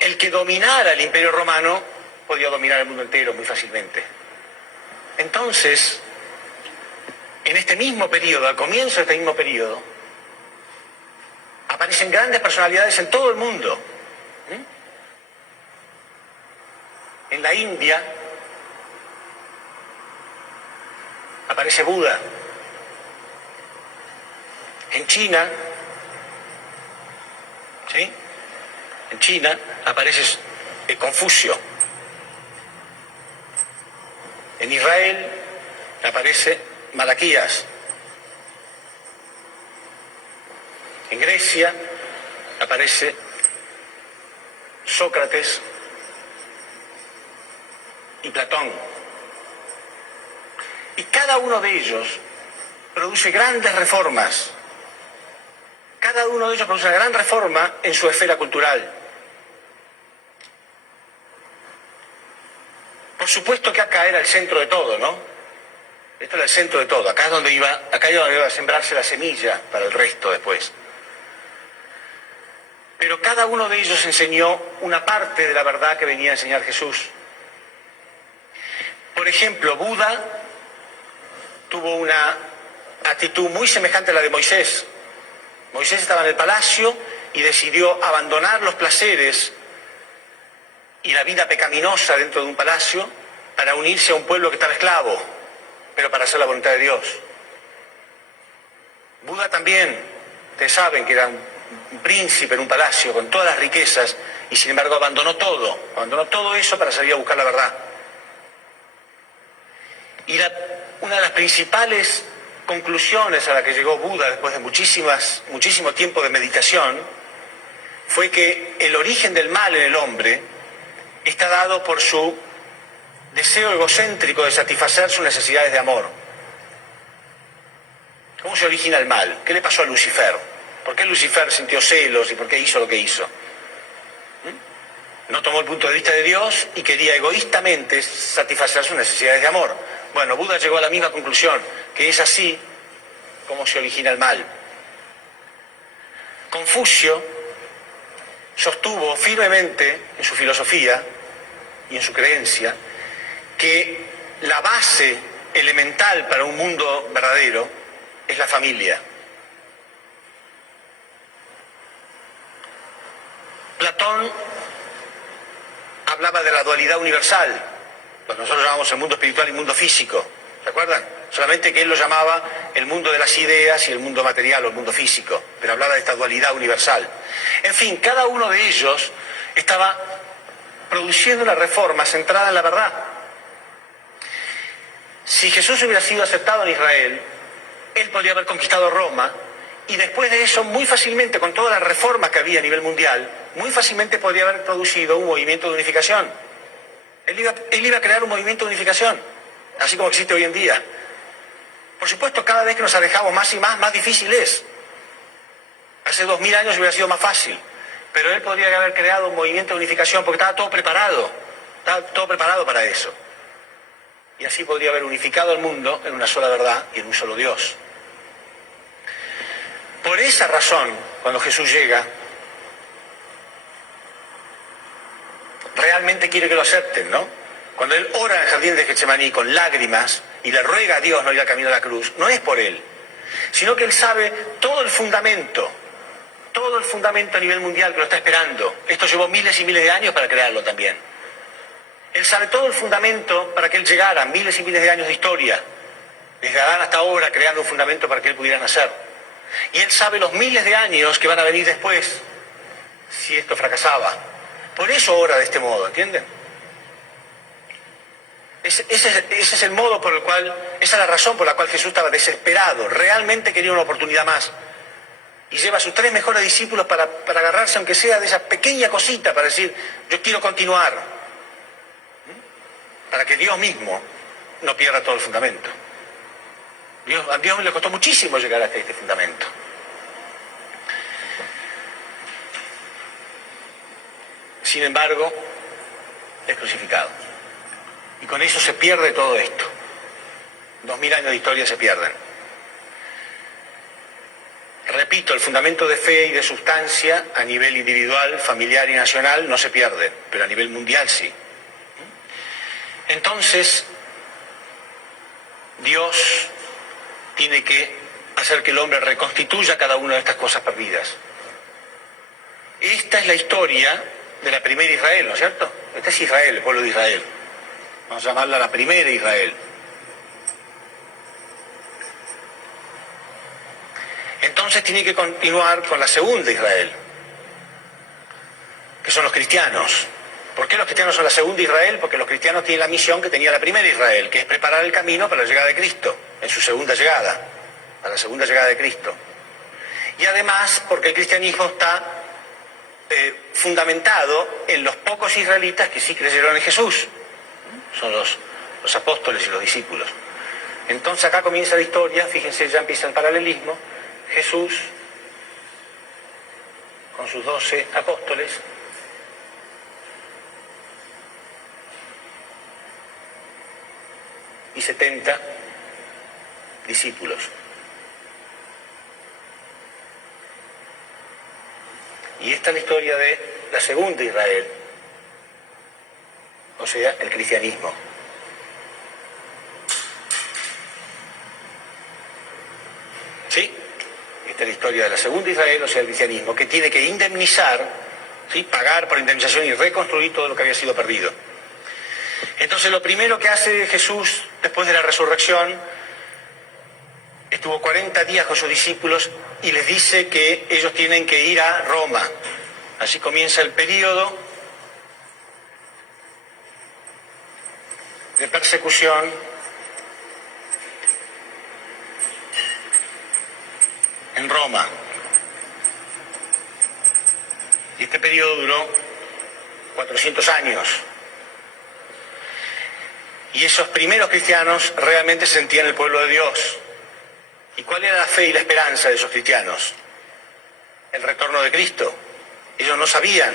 El que dominara el Imperio Romano podía dominar el mundo entero muy fácilmente. Entonces, en este mismo periodo, al comienzo de este mismo periodo, aparecen grandes personalidades en todo el mundo. En la India aparece Buda. En China, ¿sí? En China aparece Confucio. En Israel aparece Malaquías. En Grecia aparece Sócrates y Platón. Y cada uno de ellos produce grandes reformas. Cada uno de ellos produce una gran reforma en su esfera cultural. Por supuesto que acá era el centro de todo, ¿no? Esto era el centro de todo. Acá es donde iba a sembrarse la semilla para el resto después. Pero cada uno de ellos enseñó una parte de la verdad que venía a enseñar Jesús. Por ejemplo, Buda tuvo una actitud muy semejante a la de Moisés. Moisés estaba en el palacio y decidió abandonar los placeres y la vida pecaminosa dentro de un palacio para unirse a un pueblo que estaba esclavo, pero para hacer la voluntad de Dios. Buda también, ustedes saben que era un príncipe en un palacio con todas las riquezas y sin embargo abandonó todo eso para salir a buscar la verdad. Y una de las principales conclusiones a la que llegó Buda después de muchísimo tiempo de meditación fue que el origen del mal en el hombre está dado por su deseo egocéntrico de satisfacer sus necesidades de amor. ¿Cómo se origina el mal? ¿Qué le pasó a Lucifer? ¿Por qué Lucifer sintió celos y por qué hizo lo que hizo? No tomó el punto de vista de Dios y quería egoístamente satisfacer sus necesidades de amor. Bueno, Buda llegó a la misma conclusión, que es así como se origina el mal. Confucio sostuvo firmemente en su filosofía y en su creencia que la base elemental para un mundo verdadero es la familia. Platón hablaba de la dualidad universal, lo que nosotros llamamos el mundo espiritual y el mundo físico, ¿se acuerdan? Solamente que él lo llamaba el mundo de las ideas y el mundo material o el mundo físico, pero hablaba de esta dualidad universal. En fin, cada uno de ellos estaba produciendo una reforma centrada en la verdad. Si Jesús hubiera sido aceptado en Israel, él podría haber conquistado Roma y después de eso, muy fácilmente, con todas las reformas que había a nivel mundial, muy fácilmente podría haber producido un movimiento de unificación. Él iba a crear un movimiento de unificación, así como existe hoy en día. Por supuesto, cada vez que nos alejamos más y más difícil es. Hace 2000 años hubiera sido más fácil, pero él podría haber creado un movimiento de unificación porque estaba todo preparado para eso. Y así podría haber unificado el mundo en una sola verdad y en un solo Dios. Por esa razón, cuando Jesús llega, realmente quiere que lo acepten, ¿no? Cuando él ora en el jardín de Getsemaní con lágrimas y le ruega a Dios no ir al camino de la cruz, no es por él, sino que él sabe todo el fundamento a nivel mundial que lo está esperando. Esto llevó miles y miles de años para crearlo también. Él sabe todo el fundamento para que él llegara, miles y miles de años de historia, desde Adán hasta ahora, creando un fundamento para que él pudiera nacer. Y él sabe los miles de años que van a venir después, si esto fracasaba. Por eso ora de este modo, ¿entienden? Ese es el modo por el cual, esa es la razón por la cual Jesús estaba desesperado, realmente quería una oportunidad más. Y lleva a sus 3 mejores discípulos para agarrarse, aunque sea de esa pequeña cosita, para decir, yo quiero continuar. Para que Dios mismo no pierda todo el fundamento. A Dios le costó muchísimo llegar hasta este fundamento. Sin embargo, es crucificado. Y con eso se pierde todo esto. 2000 años de historia se pierden. Repito, el fundamento de fe y de sustancia a nivel individual, familiar y nacional no se pierde, pero a nivel mundial sí. Entonces, Dios tiene que hacer que el hombre reconstituya cada una de estas cosas perdidas. Esta es la historia de la primera Israel, ¿no es cierto? Este es Israel, el pueblo de Israel. Vamos a llamarla la primera Israel. Entonces tiene que continuar con la segunda Israel, que son los cristianos. ¿Por qué los cristianos son la segunda Israel? Porque los cristianos tienen la misión que tenía la primera Israel, que es preparar el camino para la llegada de Cristo, en su segunda llegada, para la segunda llegada de Cristo. Y además porque el cristianismo está fundamentado en los pocos israelitas que sí creyeron en Jesús. Son los apóstoles y los discípulos. Entonces acá comienza la historia, fíjense, ya empieza el paralelismo. Jesús, con sus 12 apóstoles, y 70 discípulos. Y esta es la historia de la segunda Israel, o sea, el cristianismo. ¿Sí? Esta es la historia de la segunda Israel, o sea, el cristianismo, que tiene que indemnizar, ¿sí? Pagar por indemnización y reconstruir todo lo que había sido perdido. Entonces, lo primero que hace Jesús después de la resurrección, estuvo 40 días con sus discípulos y les dice que ellos tienen que ir a Roma. Así comienza el periodo de persecución en Roma. Y este periodo duró 400 años. Y esos primeros cristianos realmente se sentían el pueblo de Dios. ¿Y cuál era la fe y la esperanza de esos cristianos? El retorno de Cristo. Ellos no sabían.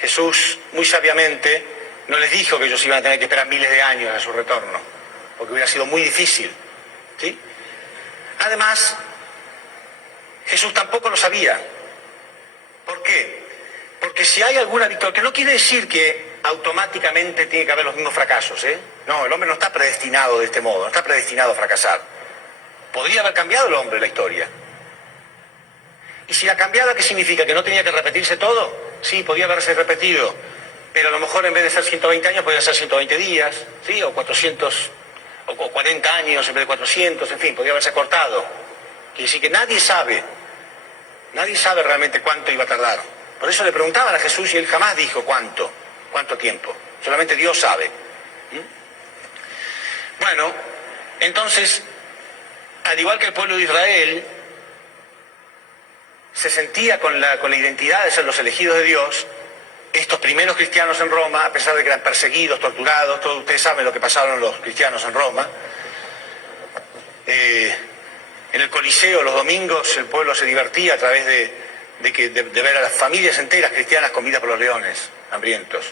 Jesús, muy sabiamente, no les dijo que ellos iban a tener que esperar miles de años a su retorno, porque hubiera sido muy difícil, ¿sí? Además, Jesús tampoco lo sabía. ¿Por qué? Porque si hay alguna victoria, que no quiere decir que automáticamente tiene que haber los mismos fracasos, ¿eh? No, el hombre no está predestinado de este modo, no está predestinado a fracasar. Podría haber cambiado el hombre la historia. ¿Y si la cambiada qué significa? ¿Que no tenía que repetirse todo? Sí, podía haberse repetido, pero a lo mejor en vez de ser 120 años podía ser 120 días, ¿sí? O 400, o 40 años en vez de 400, en fin, podía haberse cortado. Quiere decir que nadie sabe realmente cuánto iba a tardar. Por eso le preguntaban a Jesús y él jamás dijo cuánto tiempo. Solamente Dios sabe. Bueno, entonces, al igual que el pueblo de Israel se sentía con la identidad de ser los elegidos de Dios, estos primeros cristianos en Roma, a pesar de que eran perseguidos, torturados, todos ustedes saben lo que pasaron los cristianos en Roma, en el Coliseo los domingos el pueblo se divertía a través de ver a las familias enteras cristianas comidas por los leones, hambrientos.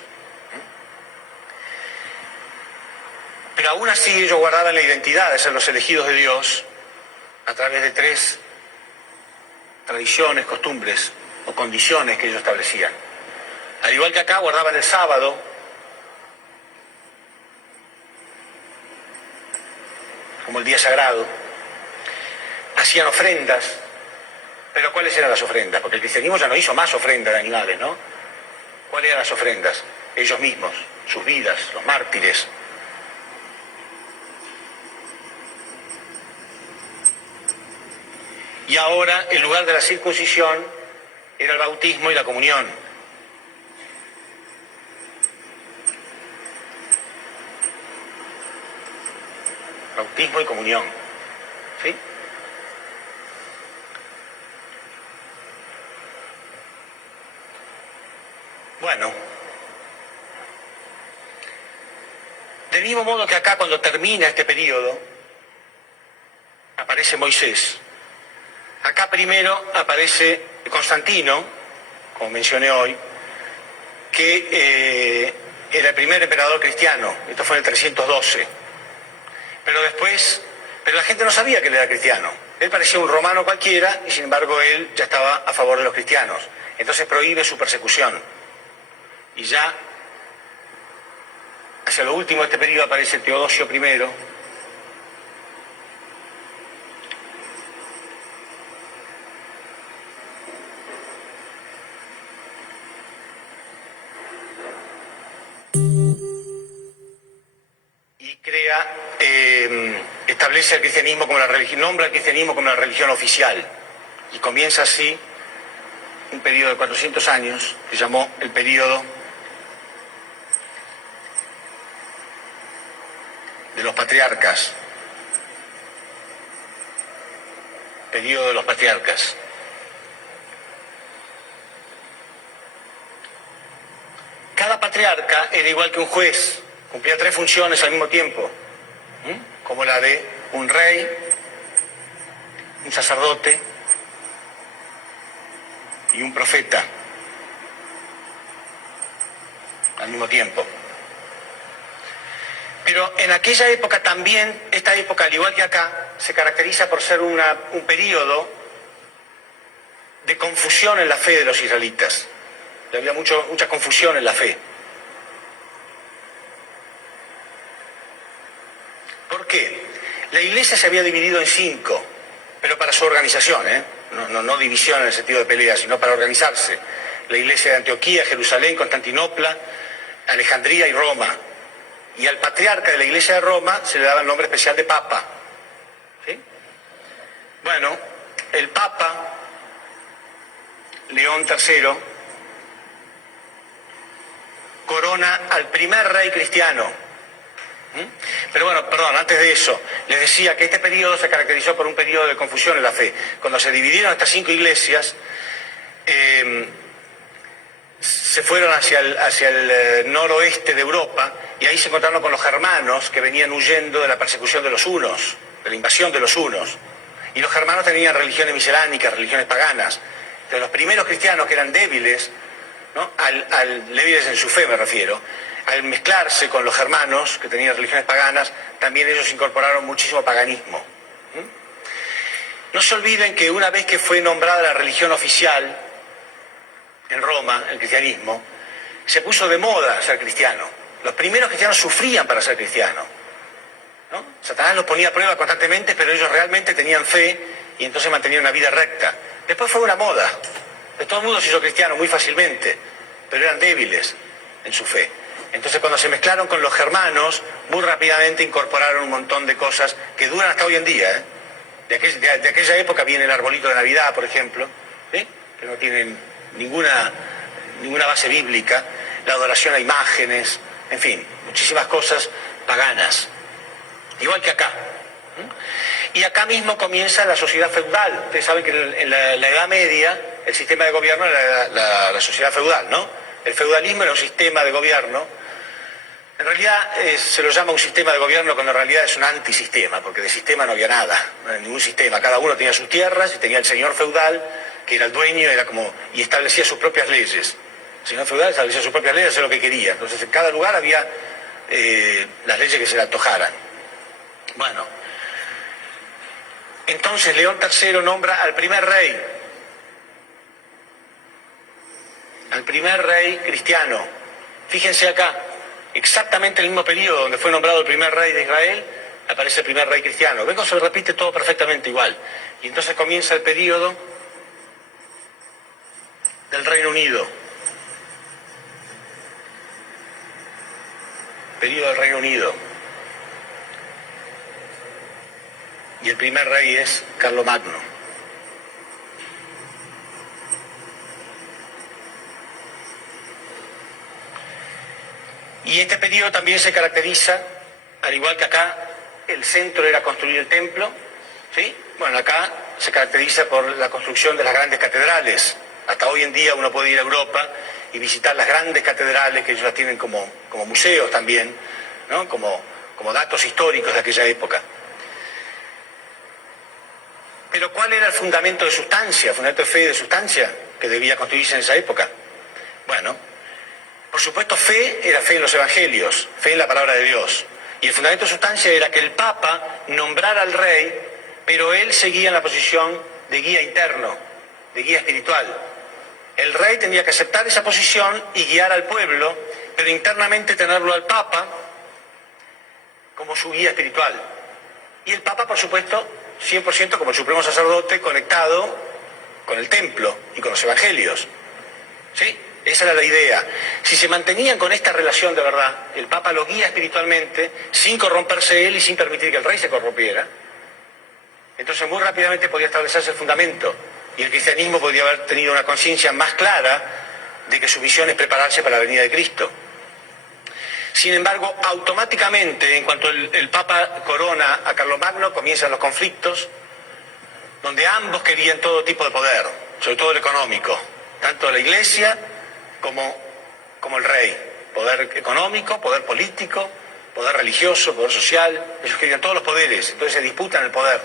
Pero aún así ellos guardaban la identidad de ser los elegidos de Dios a través de 3 tradiciones, costumbres o condiciones que ellos establecían. Al igual que acá guardaban el sábado, como el día sagrado, hacían ofrendas. Pero ¿cuáles eran las ofrendas? Porque el cristianismo ya no hizo más ofrendas de animales, ¿no? ¿Cuáles eran las ofrendas? Ellos mismos, sus vidas, los mártires. Y ahora, en lugar de la circuncisión, era el bautismo y la comunión. bautismo y comunión. ¿Sí? Bueno, del mismo modo que acá cuando termina este periodo, aparece Moisés. Acá primero aparece Constantino, como mencioné hoy, que era el primer emperador cristiano. Esto fue en el 312. Pero la gente no sabía que él era cristiano. Él parecía un romano cualquiera y sin embargo él ya estaba a favor de los cristianos. Entonces prohíbe su persecución. Y ya, hacia lo último de este periodo aparece Teodosio I, y establece el cristianismo como la religión, nombra al cristianismo como la religión oficial. Y comienza así un periodo de 400 años que llamó el periodo de los patriarcas. Periodo de los patriarcas. Cada patriarca era igual que un juez, cumplía 3 funciones al mismo tiempo, como la de un rey, un sacerdote y un profeta al mismo tiempo. Pero en aquella época también, esta época, al igual que acá, se caracteriza por ser un periodo de confusión en la fe de los israelitas. Había mucha confusión en la fe. ¿Por qué? La iglesia se había dividido en 5, pero para su organización, no división en el sentido de pelea, sino para organizarse. La iglesia de Antioquía, Jerusalén, Constantinopla, Alejandría y Roma. Y al patriarca de la iglesia de Roma se le daba el nombre especial de Papa. ¿Sí? Bueno, el Papa León III corona al primer rey cristiano. Pero bueno, perdón, antes de eso, les decía que este periodo se caracterizó por un periodo de confusión en la fe. Cuando se dividieron estas 5 iglesias, se fueron hacia el noroeste de Europa y ahí se encontraron con los germanos que venían huyendo de la persecución de los hunos, de la invasión de los hunos. Y los germanos tenían religiones miscelánicas, religiones paganas. Entonces los primeros cristianos que eran débiles, ¿no? Débiles en su fe me refiero, al mezclarse con los germanos que tenían religiones paganas, también ellos incorporaron muchísimo paganismo. No se olviden que una vez que fue nombrada la religión oficial en Roma, el cristianismo, se puso de moda ser cristiano. Los primeros cristianos sufrían para ser cristianos, ¿no? Satanás los ponía a prueba constantemente, pero ellos realmente tenían fe y entonces mantenían una vida recta. Después fue una moda. De todo el mundo se hizo cristiano muy fácilmente, pero eran débiles en su fe. Entonces cuando se mezclaron con los germanos, muy rápidamente incorporaron un montón de cosas que duran hasta hoy en día. De aquella época viene el arbolito de Navidad, por ejemplo, que no tienen ninguna base bíblica, la adoración a imágenes, en fin, muchísimas cosas paganas. Igual que acá. Y acá mismo comienza la sociedad feudal. Ustedes saben que en la Edad Media el sistema de gobierno era la sociedad feudal, ¿no? El feudalismo era un sistema de gobierno. En realidad se lo llama un sistema de gobierno cuando en realidad es un antisistema, porque de sistema no había nada, no había ningún sistema. Cada uno tenía sus tierras y tenía el señor feudal, que era el dueño, y establecía sus propias leyes. El señor feudal establecía sus propias leyes, hacía lo que quería. Entonces en cada lugar había las leyes que se le antojaran. Bueno, entonces León III nombra al primer rey cristiano. Fíjense acá, exactamente en el mismo periodo donde fue nombrado el primer rey de Israel, aparece el primer rey cristiano. Ven cómo se repite todo perfectamente igual. Y entonces comienza el periodo del Reino Unido. Periodo del Reino Unido. Y el primer rey es Carlomagno. Y este periodo también se caracteriza, al igual que acá, el centro era construir el templo, ¿sí? Bueno, acá se caracteriza por la construcción de las grandes catedrales. Hasta hoy en día uno puede ir a Europa y visitar las grandes catedrales, que ellos las tienen como museos también, ¿no? Como datos históricos de aquella época. Pero ¿cuál era el fundamento de sustancia, el fundamento de fe y de sustancia que debía construirse en esa época? Bueno, por supuesto era fe en los evangelios, fe en la palabra de Dios. Y el fundamento de sustancia era que el Papa nombrara al rey, pero él seguía en la posición de guía interno, de guía espiritual. El rey tenía que aceptar esa posición y guiar al pueblo, pero internamente tenerlo al Papa como su guía espiritual. Y el Papa, por supuesto, 100% como el supremo sacerdote, conectado con el templo y con los evangelios. ¿Sí? Esa era la idea. Si se mantenían con esta relación de verdad, el Papa lo guía espiritualmente, sin corromperse él y sin permitir que el rey se corrompiera, entonces muy rápidamente podía establecerse el fundamento y el cristianismo podría haber tenido una conciencia más clara de que su misión es prepararse para la venida de Cristo. Sin embargo, automáticamente, en cuanto el Papa corona a Carlomagno, comienzan los conflictos, donde ambos querían todo tipo de poder, sobre todo el económico, tanto la Iglesia como el rey. Poder económico, poder político, poder religioso, poder social, ellos querían todos los poderes, entonces se disputan el poder.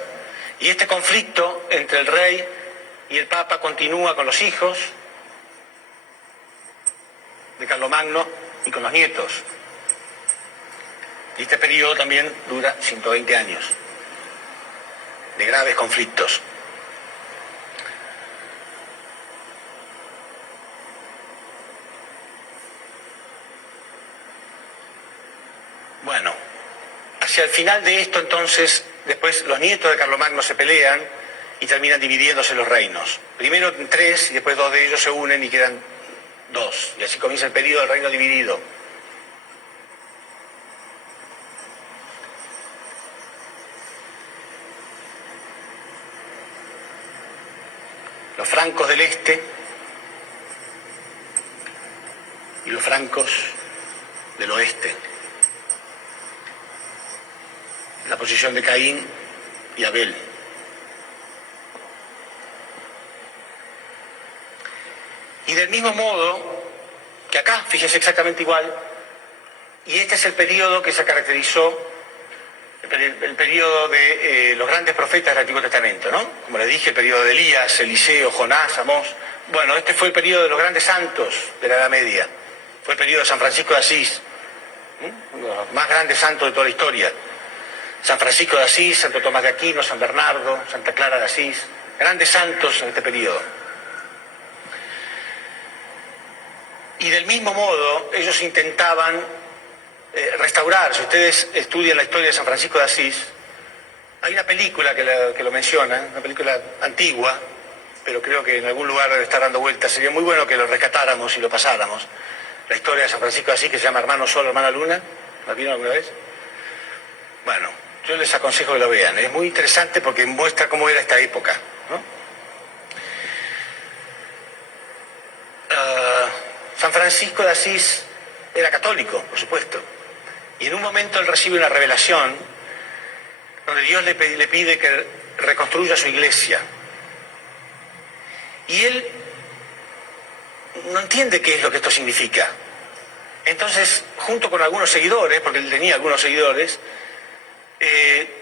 Y este conflicto entre el rey y el Papa continúa con los hijos de Carlomagno y con los nietos. Y este periodo también dura 120 años de graves conflictos. Bueno, hacia el final de esto entonces, después los nietos de Carlomagno se pelean y terminan dividiéndose los reinos. Primero en 3 y después 2 de ellos se unen y quedan 2. Y así comienza el periodo del reino dividido. Los francos del este y los francos del oeste. La posición de Caín y Abel. Y del mismo modo que acá, fíjese exactamente igual, y este es el periodo que se caracterizó, el periodo de los grandes profetas del Antiguo Testamento, ¿no? Como les dije, el periodo de Elías, Eliseo, Jonás, Amós. Bueno, este fue el periodo de los grandes santos de la Edad Media. Fue el periodo de San Francisco de Asís, uno de los más grandes santos de toda la historia. San Francisco de Asís, Santo Tomás de Aquino, San Bernardo, Santa Clara de Asís, grandes santos en este periodo. Y del mismo modo, ellos intentaban restaurar. Si ustedes estudian la historia de San Francisco de Asís, hay una película que lo menciona, una película antigua, pero creo que en algún lugar debe estar dando vueltas. Sería muy bueno que lo rescatáramos y lo pasáramos. La historia de San Francisco de Asís, que se llama Hermano Sol, Hermana Luna. ¿La vieron alguna vez? Bueno, yo les aconsejo que lo vean. Es muy interesante porque muestra cómo era esta época, ¿no? San Francisco de Asís era católico, por supuesto. Y en un momento él recibe una revelación donde Dios le pide que reconstruya su iglesia. Y él no entiende qué es lo que esto significa. Entonces, junto con algunos seguidores, porque él tenía algunos seguidores,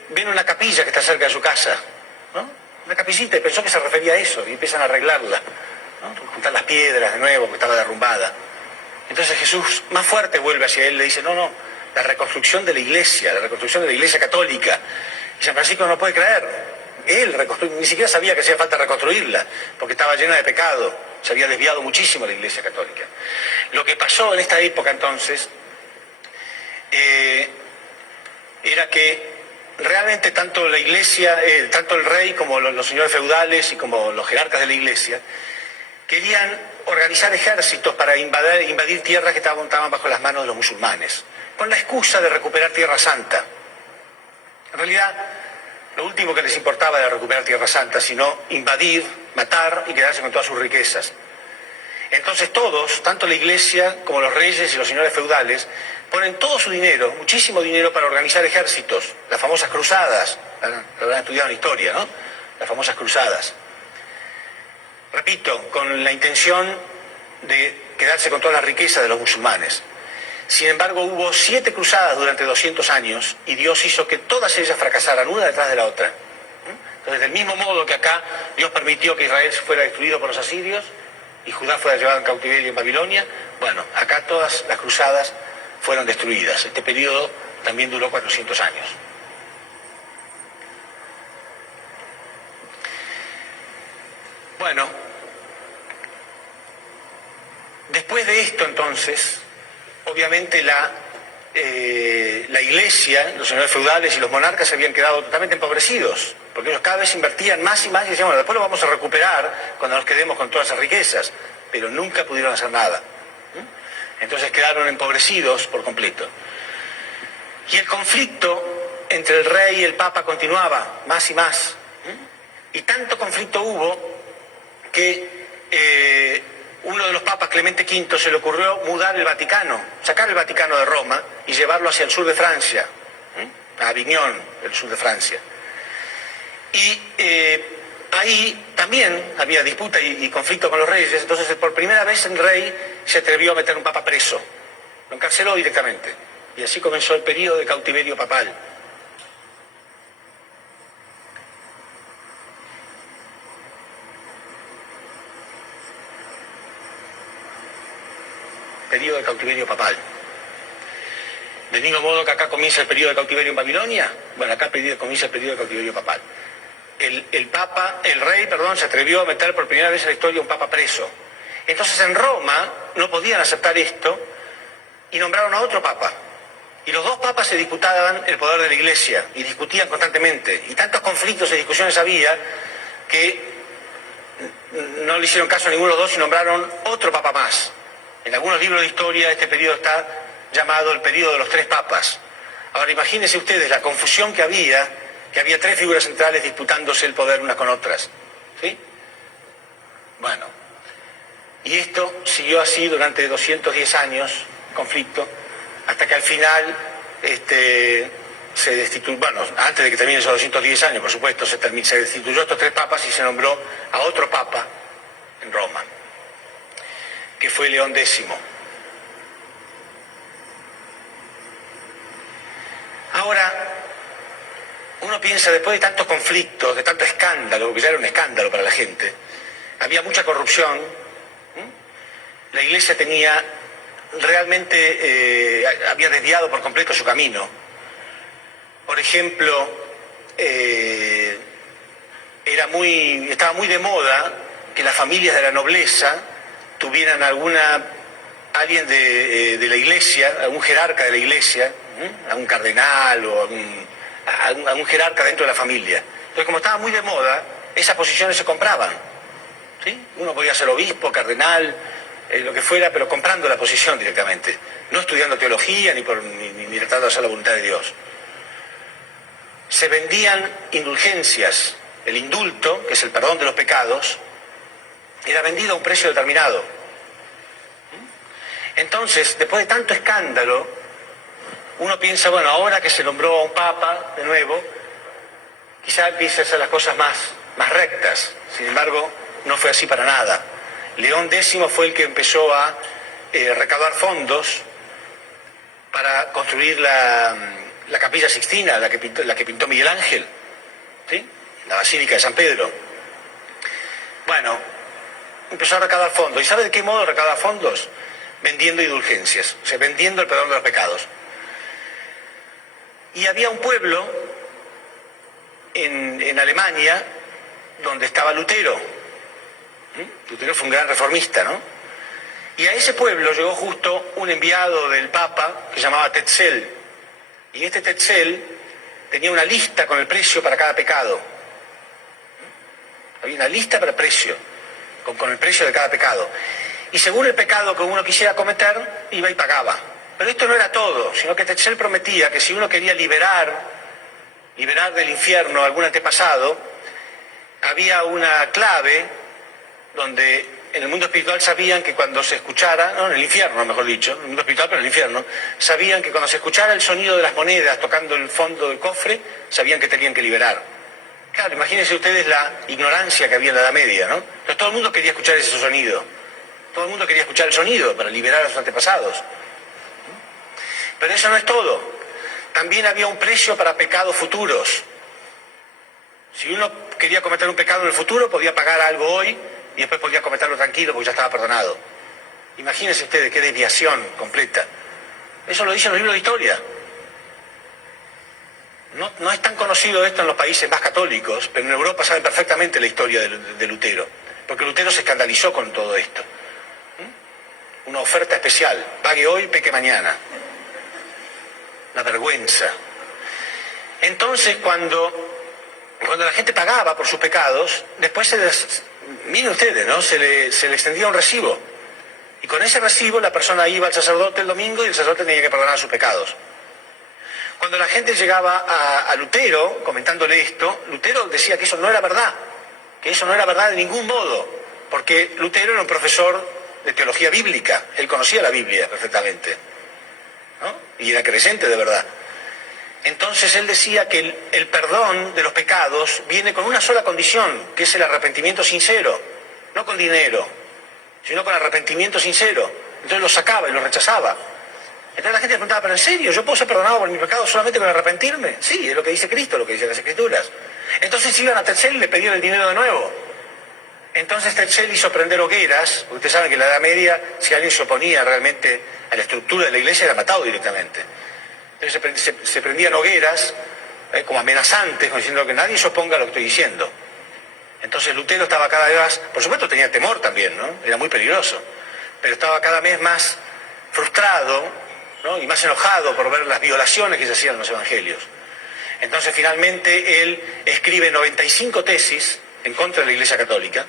ven una capilla que está cerca de su casa, ¿no? Una capillita, y pensó que se refería a eso, y empiezan a arreglarla, ¿no? Juntar las piedras de nuevo, porque estaba derrumbada. Entonces Jesús, más fuerte, vuelve hacia él, le dice, no, la reconstrucción de la iglesia católica. Y San Francisco no puede creer. Él ni siquiera sabía que hacía falta reconstruirla, porque estaba llena de pecado, se había desviado muchísimo la iglesia católica. Lo que pasó en esta época entonces era que realmente tanto la iglesia, tanto el rey como los señores feudales y como los jerarcas de la iglesia, querían organizar ejércitos para invadir tierras que estaban bajo las manos de los musulmanes, con la excusa de recuperar Tierra Santa. En realidad, lo último que les importaba era recuperar Tierra Santa, sino invadir, matar y quedarse con todas sus riquezas. Entonces todos, tanto la Iglesia como los reyes y los señores feudales, ponen todo su dinero, muchísimo dinero, para organizar ejércitos, las famosas cruzadas, lo habrán estudiado en historia, ¿no? Las famosas cruzadas. Repito, con la intención de quedarse con todas las riquezas de los musulmanes. Sin embargo, hubo 7 cruzadas durante 200 años y Dios hizo que todas ellas fracasaran, una detrás de la otra. Entonces, del mismo modo que acá Dios permitió que Israel fuera destruido por los asirios y Judá fuera llevado en cautiverio en Babilonia, bueno, acá todas las cruzadas fueron destruidas. Este periodo también duró 400 años. Bueno, después de esto entonces, obviamente la Iglesia, los señores feudales y los monarcas se habían quedado totalmente empobrecidos, porque ellos cada vez invertían más y más y decían, bueno, después lo vamos a recuperar cuando nos quedemos con todas esas riquezas, pero nunca pudieron hacer nada. Entonces quedaron empobrecidos por completo. Y el conflicto entre el rey y el papa continuaba más y más. Y tanto conflicto hubo que uno de los papas, Clemente V, se le ocurrió mudar el Vaticano, sacar el Vaticano de Roma y llevarlo hacia el sur de Francia, a Avignon, el sur de Francia. Y ahí también había disputa y conflicto con los reyes, entonces por primera vez el rey se atrevió a meter a un papa preso, lo encarceló directamente, y así comenzó el periodo de cautiverio papal. Periodo de cautiverio papal. Del mismo modo que acá comienza el periodo de cautiverio en Babilonia, bueno, acá comienza el periodo de cautiverio papal. El rey, se atrevió a meter por primera vez en la historia un papa preso. Entonces en Roma no podían aceptar esto y nombraron a otro papa. Y los dos papas se disputaban el poder de la Iglesia y discutían constantemente. Y tantos conflictos y discusiones había que no le hicieron caso a ninguno de los dos y nombraron otro papa más. En algunos libros de historia este periodo está llamado el periodo de los 3 papas. Ahora imagínense ustedes la confusión que había 3 figuras centrales disputándose el poder unas con otras. ¿Sí? Bueno, y esto siguió así durante 210 años, conflicto, hasta que al final se destituyó, bueno, antes de que termine esos 210 años, por supuesto, se destituyó a estos 3 papas y se nombró a otro papa en Roma, que fue León X. Ahora, uno piensa, después de tantos conflictos, de tanto escándalo, porque ya era un escándalo para la gente, había mucha corrupción, la Iglesia tenía realmente, había desviado por completo su camino. Por ejemplo, estaba muy de moda que las familias de la nobleza tuvieran alguien de la Iglesia, algún jerarca de la Iglesia, algún cardenal o algún jerarca dentro de la familia. Entonces, como estaba muy de moda, esas posiciones se compraban. ¿Sí? Uno podía ser obispo, cardenal, lo que fuera, pero comprando la posición directamente, no estudiando teología ni tratando de hacer la voluntad de Dios. Se vendían indulgencias. El indulto, que es el perdón de los pecados, era vendido a un precio determinado. Entonces, después de tanto escándalo, uno piensa, bueno, ahora que se nombró a un papa de nuevo, quizá empiece a hacer las cosas más rectas. Sin embargo, no fue así para nada. León X fue el que empezó a recaudar fondos para construir la Capilla Sixtina, la que pintó Miguel Ángel, ¿sí? La Basílica de San Pedro. Bueno, empezó a recaudar fondos. ¿Y sabe de qué modo recaudar fondos? Vendiendo indulgencias, o sea, vendiendo el perdón de los pecados. Y había un pueblo en Alemania donde estaba Lutero. Lutero fue un gran reformista, ¿no? Y a ese pueblo llegó justo un enviado del Papa que se llamaba Tetzel. Y este Tetzel tenía una lista con el precio para cada pecado. Había una lista para el precio, con el precio de cada pecado. Y según el pecado que uno quisiera cometer, iba y pagaba. Pero esto no era todo, sino que Tetzel prometía que si uno quería liberar del infierno a algún antepasado, había una clave donde en el mundo espiritual sabían que cuando se escuchara, no, en el infierno mejor dicho, en el mundo espiritual pero en el infierno, sabían que cuando se escuchara el sonido de las monedas tocando el fondo del cofre, sabían que tenían que liberar. Claro, imagínense ustedes la ignorancia que había en la Edad Media, ¿no? Entonces todo el mundo quería escuchar ese sonido. Todo el mundo quería escuchar el sonido para liberar a sus antepasados. Pero eso no es todo. También había un precio para pecados futuros. Si uno quería cometer un pecado en el futuro, podía pagar algo hoy y después podía cometerlo tranquilo porque ya estaba perdonado. Imagínense ustedes qué desviación completa. Eso lo dicen los libros de historia. No es tan conocido esto en los países más católicos, pero en Europa saben perfectamente la historia de Lutero, porque Lutero se escandalizó con todo esto. Una oferta especial, pague hoy, peque mañana. Una vergüenza. Entonces, cuando la gente pagaba por sus pecados, después miren ustedes, ¿no? Se le extendía un recibo. Y con ese recibo la persona iba al sacerdote el domingo y el sacerdote tenía que perdonar sus pecados. Cuando la gente llegaba a Lutero, comentándole esto, Lutero decía que eso no era verdad, que eso no era verdad de ningún modo, porque Lutero era un profesor de teología bíblica, él conocía la Biblia perfectamente, ¿no? Y era creyente de verdad. Entonces él decía que el perdón de los pecados viene con una sola condición, que es el arrepentimiento sincero, no con dinero, sino con arrepentimiento sincero. Entonces lo sacaba y lo rechazaba. Entonces la gente preguntaba, ¿pero en serio? ¿Yo puedo ser perdonado por mi pecado solamente con arrepentirme? Sí, es lo que dice Cristo, lo que dicen las Escrituras. Entonces iban a Tetzel y le pedían el dinero de nuevo. Entonces Tetzel hizo prender hogueras, porque ustedes saben que en la Edad Media, si alguien se oponía realmente a la estructura de la iglesia, era matado directamente. Entonces se prendían hogueras como amenazantes, como diciendo que nadie se oponga a lo que estoy diciendo. Entonces Lutero estaba cada vez más, por supuesto tenía temor también, ¿no? Era muy peligroso, pero estaba cada vez más frustrado, ¿no? Y más enojado por ver las violaciones que se hacían en los evangelios. Entonces finalmente él escribe 95 tesis en contra de la Iglesia Católica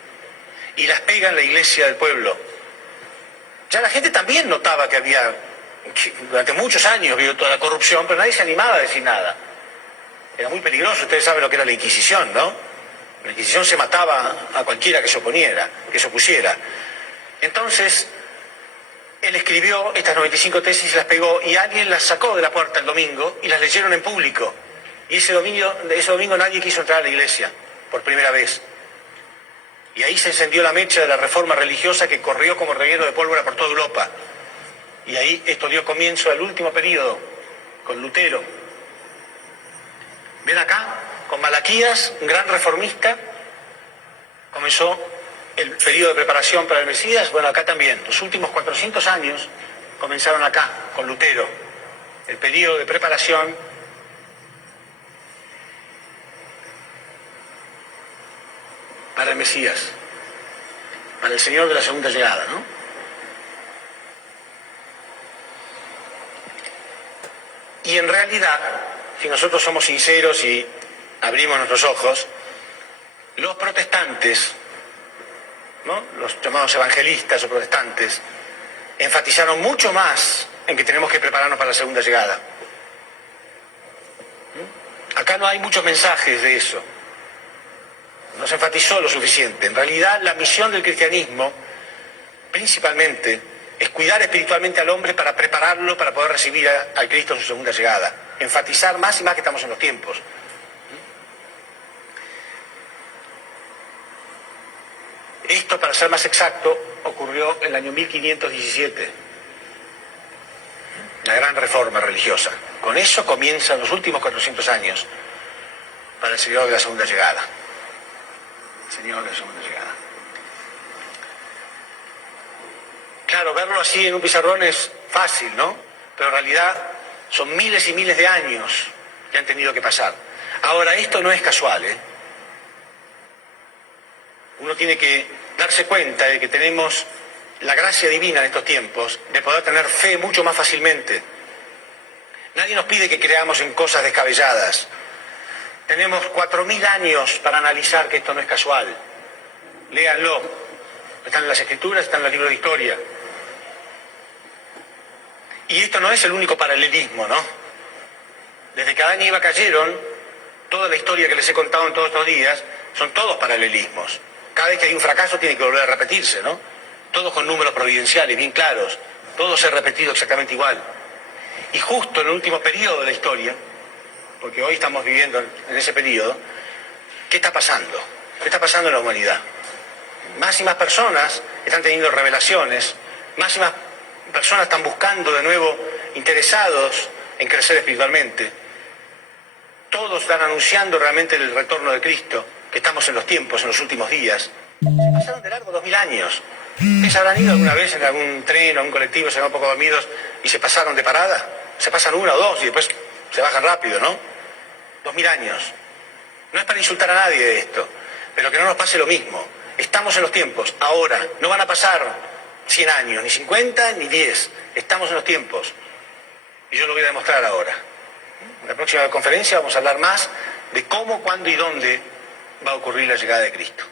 y las pega en la iglesia del pueblo. Ya la gente también notaba que durante muchos años vio toda la corrupción, pero nadie se animaba a decir nada. Era muy peligroso, ustedes saben lo que era la Inquisición, ¿no? La Inquisición se mataba a cualquiera que se opusiera. Entonces, él escribió estas 95 tesis y las pegó, y alguien las sacó de la puerta el domingo y las leyeron en público. Y ese domingo nadie quiso entrar a la iglesia, por primera vez. Y ahí se encendió la mecha de la reforma religiosa que corrió como reguero de pólvora por toda Europa. Y ahí esto dio comienzo al último periodo, con Lutero. Ven acá, con Malaquías, un gran reformista, comenzó el periodo de preparación para el Mesías. Bueno, acá también, los últimos 400 años comenzaron acá, con Lutero, el periodo de preparación para el Mesías, para el Señor de la segunda llegada, ¿no? Y en realidad, si nosotros somos sinceros y abrimos nuestros ojos, los protestantes, ¿no? Los llamados evangelistas o protestantes, enfatizaron mucho más en que tenemos que prepararnos para la segunda llegada. Acá no hay muchos mensajes de eso. No se enfatizó lo suficiente. En realidad, la misión del cristianismo, principalmente, es cuidar espiritualmente al hombre para prepararlo para poder recibir al Cristo en su segunda llegada. Enfatizar más y más que estamos en los tiempos. Esto, para ser más exacto, ocurrió en el año 1517. La gran reforma religiosa. Con eso comienzan los últimos 400 años para el Señor de la segunda llegada. Señor de la segunda llegada. Claro, verlo así en un pizarrón es fácil, ¿no? Pero en realidad son miles y miles de años que han tenido que pasar. Ahora, esto no es casual, ¿eh? Uno tiene que darse cuenta de que tenemos la gracia divina en estos tiempos de poder tener fe mucho más fácilmente. Nadie nos pide que creamos en cosas descabelladas. Tenemos 4000 años para analizar que esto no es casual. Léanlo. Están en las Escrituras, están en los libros de historia. Y esto no es el único paralelismo, ¿no? Desde que Adán y Eva cayeron, toda la historia que les he contado en todos estos días, son todos paralelismos. Cada vez que hay un fracaso tiene que volver a repetirse, ¿no? todos con números providenciales bien claros, todos se han repetido exactamente igual. Y justo en el último periodo de la historia, porque hoy estamos viviendo en ese periodo, ¿qué está pasando? ¿Qué está pasando en la humanidad? Más y más personas están teniendo revelaciones, más y más personas están buscando de nuevo, interesados en crecer espiritualmente. Todos están anunciando realmente el retorno de Cristo, que estamos en los tiempos, en los últimos días. Se pasaron de largo 2000 años. ¿Ustedes habrán ido alguna vez en algún tren o algún colectivo, se van un poco dormidos y se pasaron de parada? Se pasan una o dos y después se bajan rápido, ¿no? 2000 años. No es para insultar a nadie de esto, pero que no nos pase lo mismo. Estamos en los tiempos, ahora. No van a pasar 100 años, ni 50, ni 10. Estamos en los tiempos. Y yo lo voy a demostrar ahora. En la próxima conferencia vamos a hablar más de cómo, cuándo y dónde va a ocurrir la llegada de Cristo.